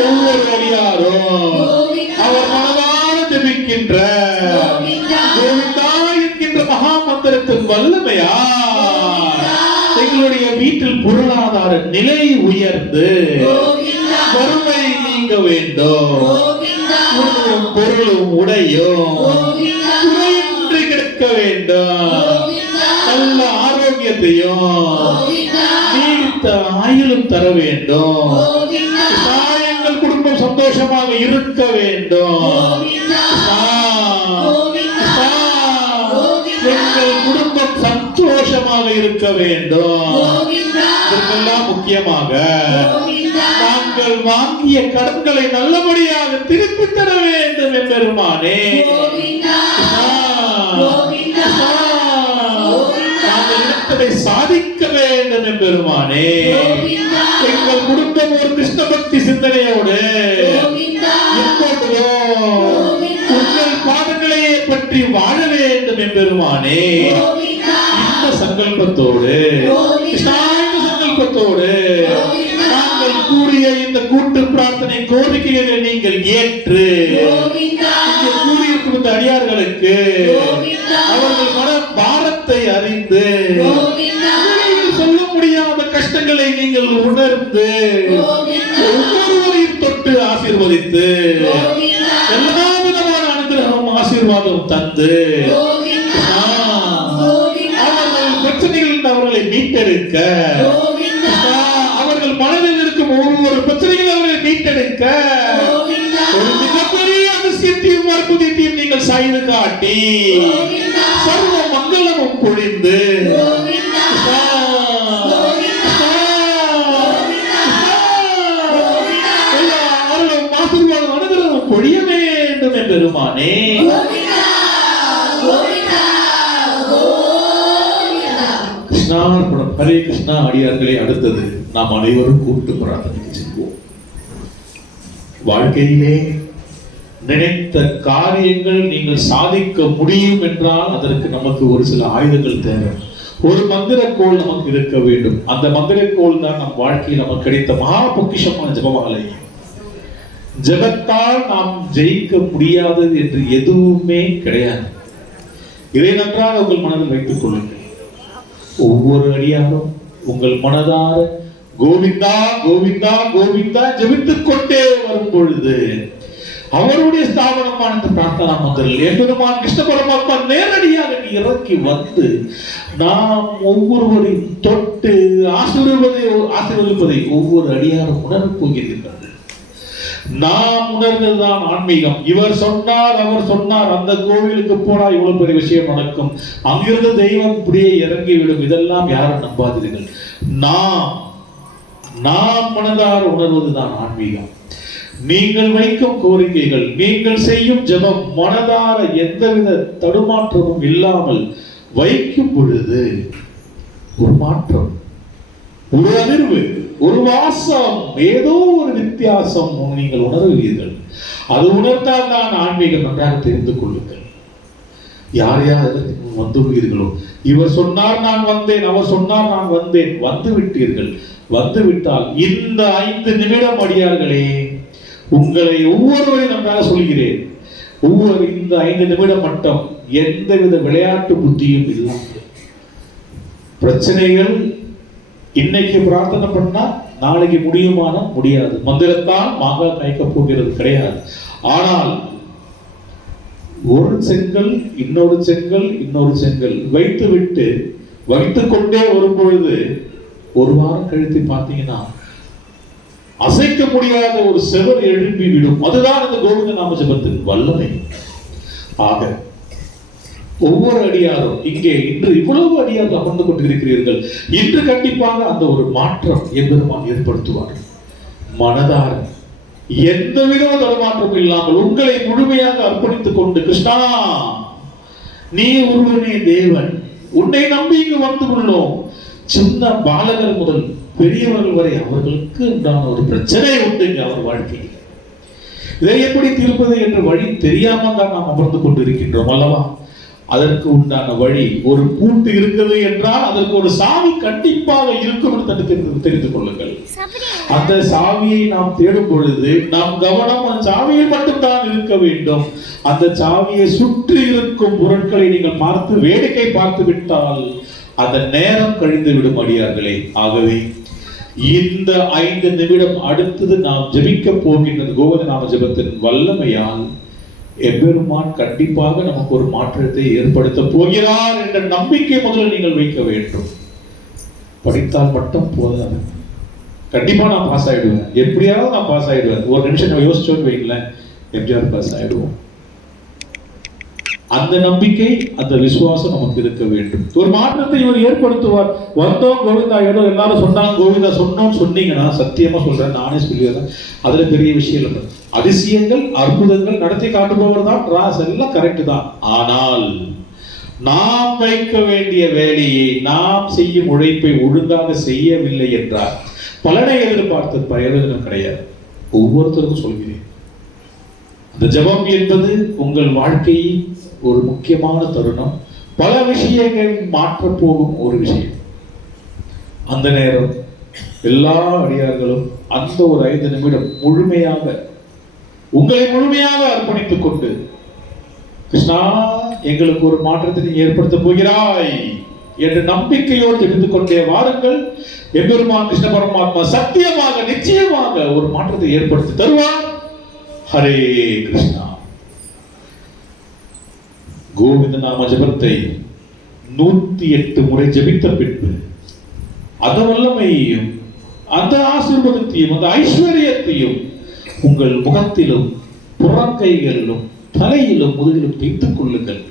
ஒவ்வொரு அடியாரும் அவர் மனதார ஜெபிக்கின்ற கோவிந்தா என்கின்ற மகா மந்திரத்தின் வல்லமையால் எங்களுடைய வீட்டில் பொருளாதார நிலை உயர்ந்து வறுமை நீங்க வேண்டும். பொருளும் உடையும் குறையின்றி கிடைக்க வேண்டும். நல்ல ஆரோக்கியத்தையும் நீடித்த ஆயுளும் தர வேண்டும். எங்கள் குடும்பம் சந்தோஷமாக இருக்க வேண்டும். எங்கள் குடும்பம் சந்தோஷமாக இருக்க வேண்டும். இதற்கெல்லாம் முக்கியமாக நாங்கள் வாங்கிய கடன்களை நல்லபடியாக திருப்பி தர வேண்டும். பெருமானே, நாங்கள் நினைத்ததை சாதிக்க வேண்டும். பெருமானே, எங்கள் குடும்பம் ஒரு கிருஷ்ண பக்தி சிந்தனையோடு எப்பொழுதோ உங்கள் பாதங்களையே பற்றி வாழ வேண்டும். பெருமானே, இந்த சங்கல்பத்தோடு கிருஷ்ணாவின் சங்கல்பத்தோடு நாங்கள் நாங்கள் கூறிய இந்த கூட்டு பிரார்த்தனை கோரிக்கைகளை நீங்கள் ஏற்று கோவிந்தா இங்கே கூறியிருக்கும் இந்த அடியார்களுக்கு கோவிந்தா அவர்கள் மன பாரத்தை அறிந்து கோவிந்தா வெளியில் சொல்ல முடியாத கஷ்டங்களை நீங்கள் உணர்ந்து கோவிந்தா ஒவ்வொருவரையும் தொட்டு ஆசீர்வதித்து கோவிந்தா எல்லா விதமான அனுகிரகம் ஆசீர்வாதம் தந்து கோவிந்தா கோவிந்தா அவர்கள் பிரச்சனைகளில் அவர்களை மீட்டெடுக்க கோவிந்தா அவர்கள் மனதில் இருக்கும் ஒவ்வொரு பிரச்சனைகளை அவர்களை மீட்டெடுக்க கோவிந்தா ஒரு மிகப்பெரிய அதிசயத்தையும் அற்புதத்தையும் நீங்கள் செய்து காட்டி கோவிந்தா சர்வ மங்களமும் பொழிந்து கோவிந்தா எல்லாரும் ஆசீர்வாதம் அனுகிரகம் பொழிய வேண்டும் பெருமானே. கோவிந்தா கோவிந்தா கோவிந்தா கிருஷ்ணார்ப்பணம். ஹரே கிருஷ்ணா. அடியார்களே, அடுத்தது நாம் அனைவரும் கூட்டு பிரார்த்தனைக்கு செல்வோம். வாழ்க்கையிலே நினைத்த காரியங்கள் நீங்கள் சாதிக்க முடியும் என்றால் அதற்கு நமக்கு ஒரு சில ஆயுதங்கள் தேவை. ஒரு மந்திரக்கோள் நமக்கு இருக்க வேண்டும். அந்த மந்திரக்கோள் தான் நம் வாழ்க்கையில் நமக்கு கிடைத்த மகா பொக்கிஷமான ஜெபமாலை. ஜெபத்தால் நாம் ஜெயிக்க முடியாதது என்று எதுவுமே கிடையாது. இதை நன்றாக உங்கள் மனதில் வைத்துக் கொள்ளுங்கள். ஒவ்வொரு அடியாரும் உங்கள் மனதார கோவிந்தா கோவிந்தா கோவிந்தா ஜெபித்துக் கொண்டே வரும் பொழுது அவருடைய ஸ்தாபனமான இந்த பிரார்த்தனா மந்திரங்கள் எம்பெருமான் கிருஷ்ண பரமாத்மா நேரடியாக இறக்கி வந்து நாம் ஒவ்வொருவரையும் தொட்டு ஆசீர்வதிப்பதை ஒவ்வொரு அடியாரும் உணரப் போகின்றது. நாம் உணர்ந்ததுதான் ஆன்மீகம். இவர் சொன்னார், அவர் சொன்னார், அந்த கோவிலுக்கு போனா இவ்வளவு பெரிய விஷயம் நடக்கும், அங்கிருந்து தெய்வம் இப்படியே இறங்கிவிடும், இதெல்லாம் யாரும் நம்பாதீர்கள். நாம் மனதார உணர்வதுதான் ஆன்மீகம். நீங்கள் வைக்கும் கோரிக்கைகள், நீங்கள் செய்யும் ஜெபம் மனதார எந்தவித தடுமாற்றமும் இல்லாமல் வைக்கும் பொழுது ஒரு மாற்றம், ஒரு அதிர்வு, ஒரு வாசம், ஏதோ ஒரு வித்தியாசம் நீங்கள் உணர்வீர்கள். அது உணர்ந்தால் தான் ஆன்மீகம் நன்றாக தெரிந்து கொள்ளுங்கள். யார் யார் அதற்கு வந்துள்ளீர்களோ, இவர் சொன்னார் நான் வந்தேன், அவர் சொன்னார் நான் வந்தேன், வந்து விட்டீர்கள். வந்துவிட்டால் இந்த 5 நிமிடம் அடியார்களே, உங்களை ஒவ்வொருவரையும் நன்றாக சொல்கிறேன், ஒவ்வொரு இந்த 5 நிமிடம் மட்டும் எந்தவித விளையாட்டு புத்தியும் இல்லாமல் பிரச்சனைகள் இன்னைக்கு பிரார்த்தனை பண்ணா நாளைக்கு முடியுமான முடியாது. மந்திரத்தால் மாங்காய் காய்க்க போகிறது கிடையாது. ஆனால் ஒரு செங்கல் இன்னொரு செங்கல் இன்னொரு செங்கல் வைத்துக் கொண்டே வரும் பொழுது ஒரு வாரம் கழித்து பார்த்தீங்கன்னா அசைக்க முடியாத ஒரு செவர் எழுப்பி விடும். அதுதான் இந்த கோவிந்த நாம ஜெபத்தின் வல்லமை. ஆக ஒவ்வொரு அடியாரும் இங்கே இன்று இவ்வளவு அடியார்கள் அமர்ந்து கொண்டிருக்கிறீர்கள். இன்று கண்டிப்பாக அந்த ஒரு மாற்றம் எம்பெருமான் ஏற்படுத்துவார். மனதார எந்த வித தடுமாற்றம் இல்லாமல் உங்களை முழுமையாக அர்ப்பணித்துக் கொண்டு, கிருஷ்ணா நீ ஒருவனே தேவன், உன்னை நம்பி இங்கு வந்துள்ளோம். சின்ன பாலகர் முதல் பெரியவர்கள் வரை அவர்களுக்கு உண்டான ஒரு பிரச்சனை உண்டு அவர் வாழ்க்கையில். இதை எப்படி தீர்ப்பது என்ற வழி தெரியாமல் தான் நாம் அமர்ந்து கொண்டிருக்கின்றோம் அல்லவா? அதற்கு உண்டான வழி, ஒரு பூட்டு இருக்குது என்றால் அதற்கு ஒரு சாவி கண்டிப்பாக இருக்கும் என்று தெரிந்து கொள்ளுங்கள். அந்த சாவியை நாம் தேடும் பொழுது நாம் கவனம் அந்த சாவியில் மட்டும்தான் இருக்க வேண்டும். அந்த சாவியை சுற்றி இருக்கும் பொருட்களை நீங்கள் பார்த்து வேடிக்கை பார்த்து விட்டால் அந்த நேரம் கழிந்து விடும் அடியார்களே. ஆகவே இந்த 5 நிமிடம் அடுத்தது நாம் ஜெபிக்க போகின்றது கோவிந்த நாம ஜெபத்தின் வல்லமையால் எம்பெருமான் கண்டிப்பாக நமக்கு ஒரு மாற்றத்தை ஏற்படுத்த போகிறார் என்ற நம்பிக்கை முதல்ல நீங்கள் வைக்க வேண்டும். படித்தால் மட்டும் போதாது. கண்டிப்பா நான் பாஸ் ஆயிடுவேன், எப்படியாவது நான் பாஸ் ஆயிடுவேன். ஒரு நிமிஷம் யோசிச்சோன்னு வைங்களேன், எம்ஜிஆர் பாஸ் ஆயிடுவோம். அந்த நம்பிக்கை, அந்த விசுவாசம் நமக்கு இருக்க வேண்டும். ஒரு மாற்றத்தை இவர் ஏற்படுத்துவார். வந்தோம் கோவிந்தா, ஏதோ எல்லாரும் சொன்னாங்க கோவிந்தா சொன்னோம்னு சொன்னீங்கன்னா, சத்தியமா சொல்றேன், நானே சொல்லிடுறேன், அதுல பெரிய விஷயம் இல்லை. அதிசயங்கள் அற்புதங்கள் நடத்தி காட்டுபவர் தான் ராஸ், எல்லாம் கரெக்ட் தான். ஆனால் நாம் வைக்க வேண்டிய வேலையை, நாம் செய்யும் உழைப்பை ஒழுங்காக செய்யவில்லை என்றால் பலனை எதிர்பார்த்து பிரயோஜனம் கிடையாது. ஒவ்வொருத்தருக்கும் சொல்கிறேன், அந்த ஜெபம் என்பது உங்கள் வாழ்க்கையில் ஒரு முக்கியமான தருணம். பல விஷயங்கள் மாற்றப் போகும் ஒரு விஷயம். அந்த நேரம் எல்லா அடியார்களும் அந்த ஒரு 5 நிமிடம் முழுமையாக உங்களை முழுமையாக அர்ப்பணித்துக் கொண்டு, கிருஷ்ணா எங்களுக்கு ஒரு மாற்றத்தை நீ ஏற்படுத்த போகிறாய் என்ற நம்பிக்கையோடு தெரிந்து கொண்டே வாருங்கள். எம்பெருமான் கிருஷ்ண பரமாத்மா சத்தியமாக நிச்சயமாக ஒரு மாற்றத்தை ஏற்படுத்தி தருவார். ஹரே கிருஷ்ணா. கோவிந்த நாம ஜபத்தை 108 முறை ஜபித்த பின்பு அந்த வல்லமையையும் அந்த ஆசீர்வாதத்தையும் அந்த ஐஸ்வர்யத்தையும் உங்கள் முகத்திலும் புறங்கைகளிலும் தலையிலும் முதுகிலும் தேய்த்துக் கொள்ளுங்கள்.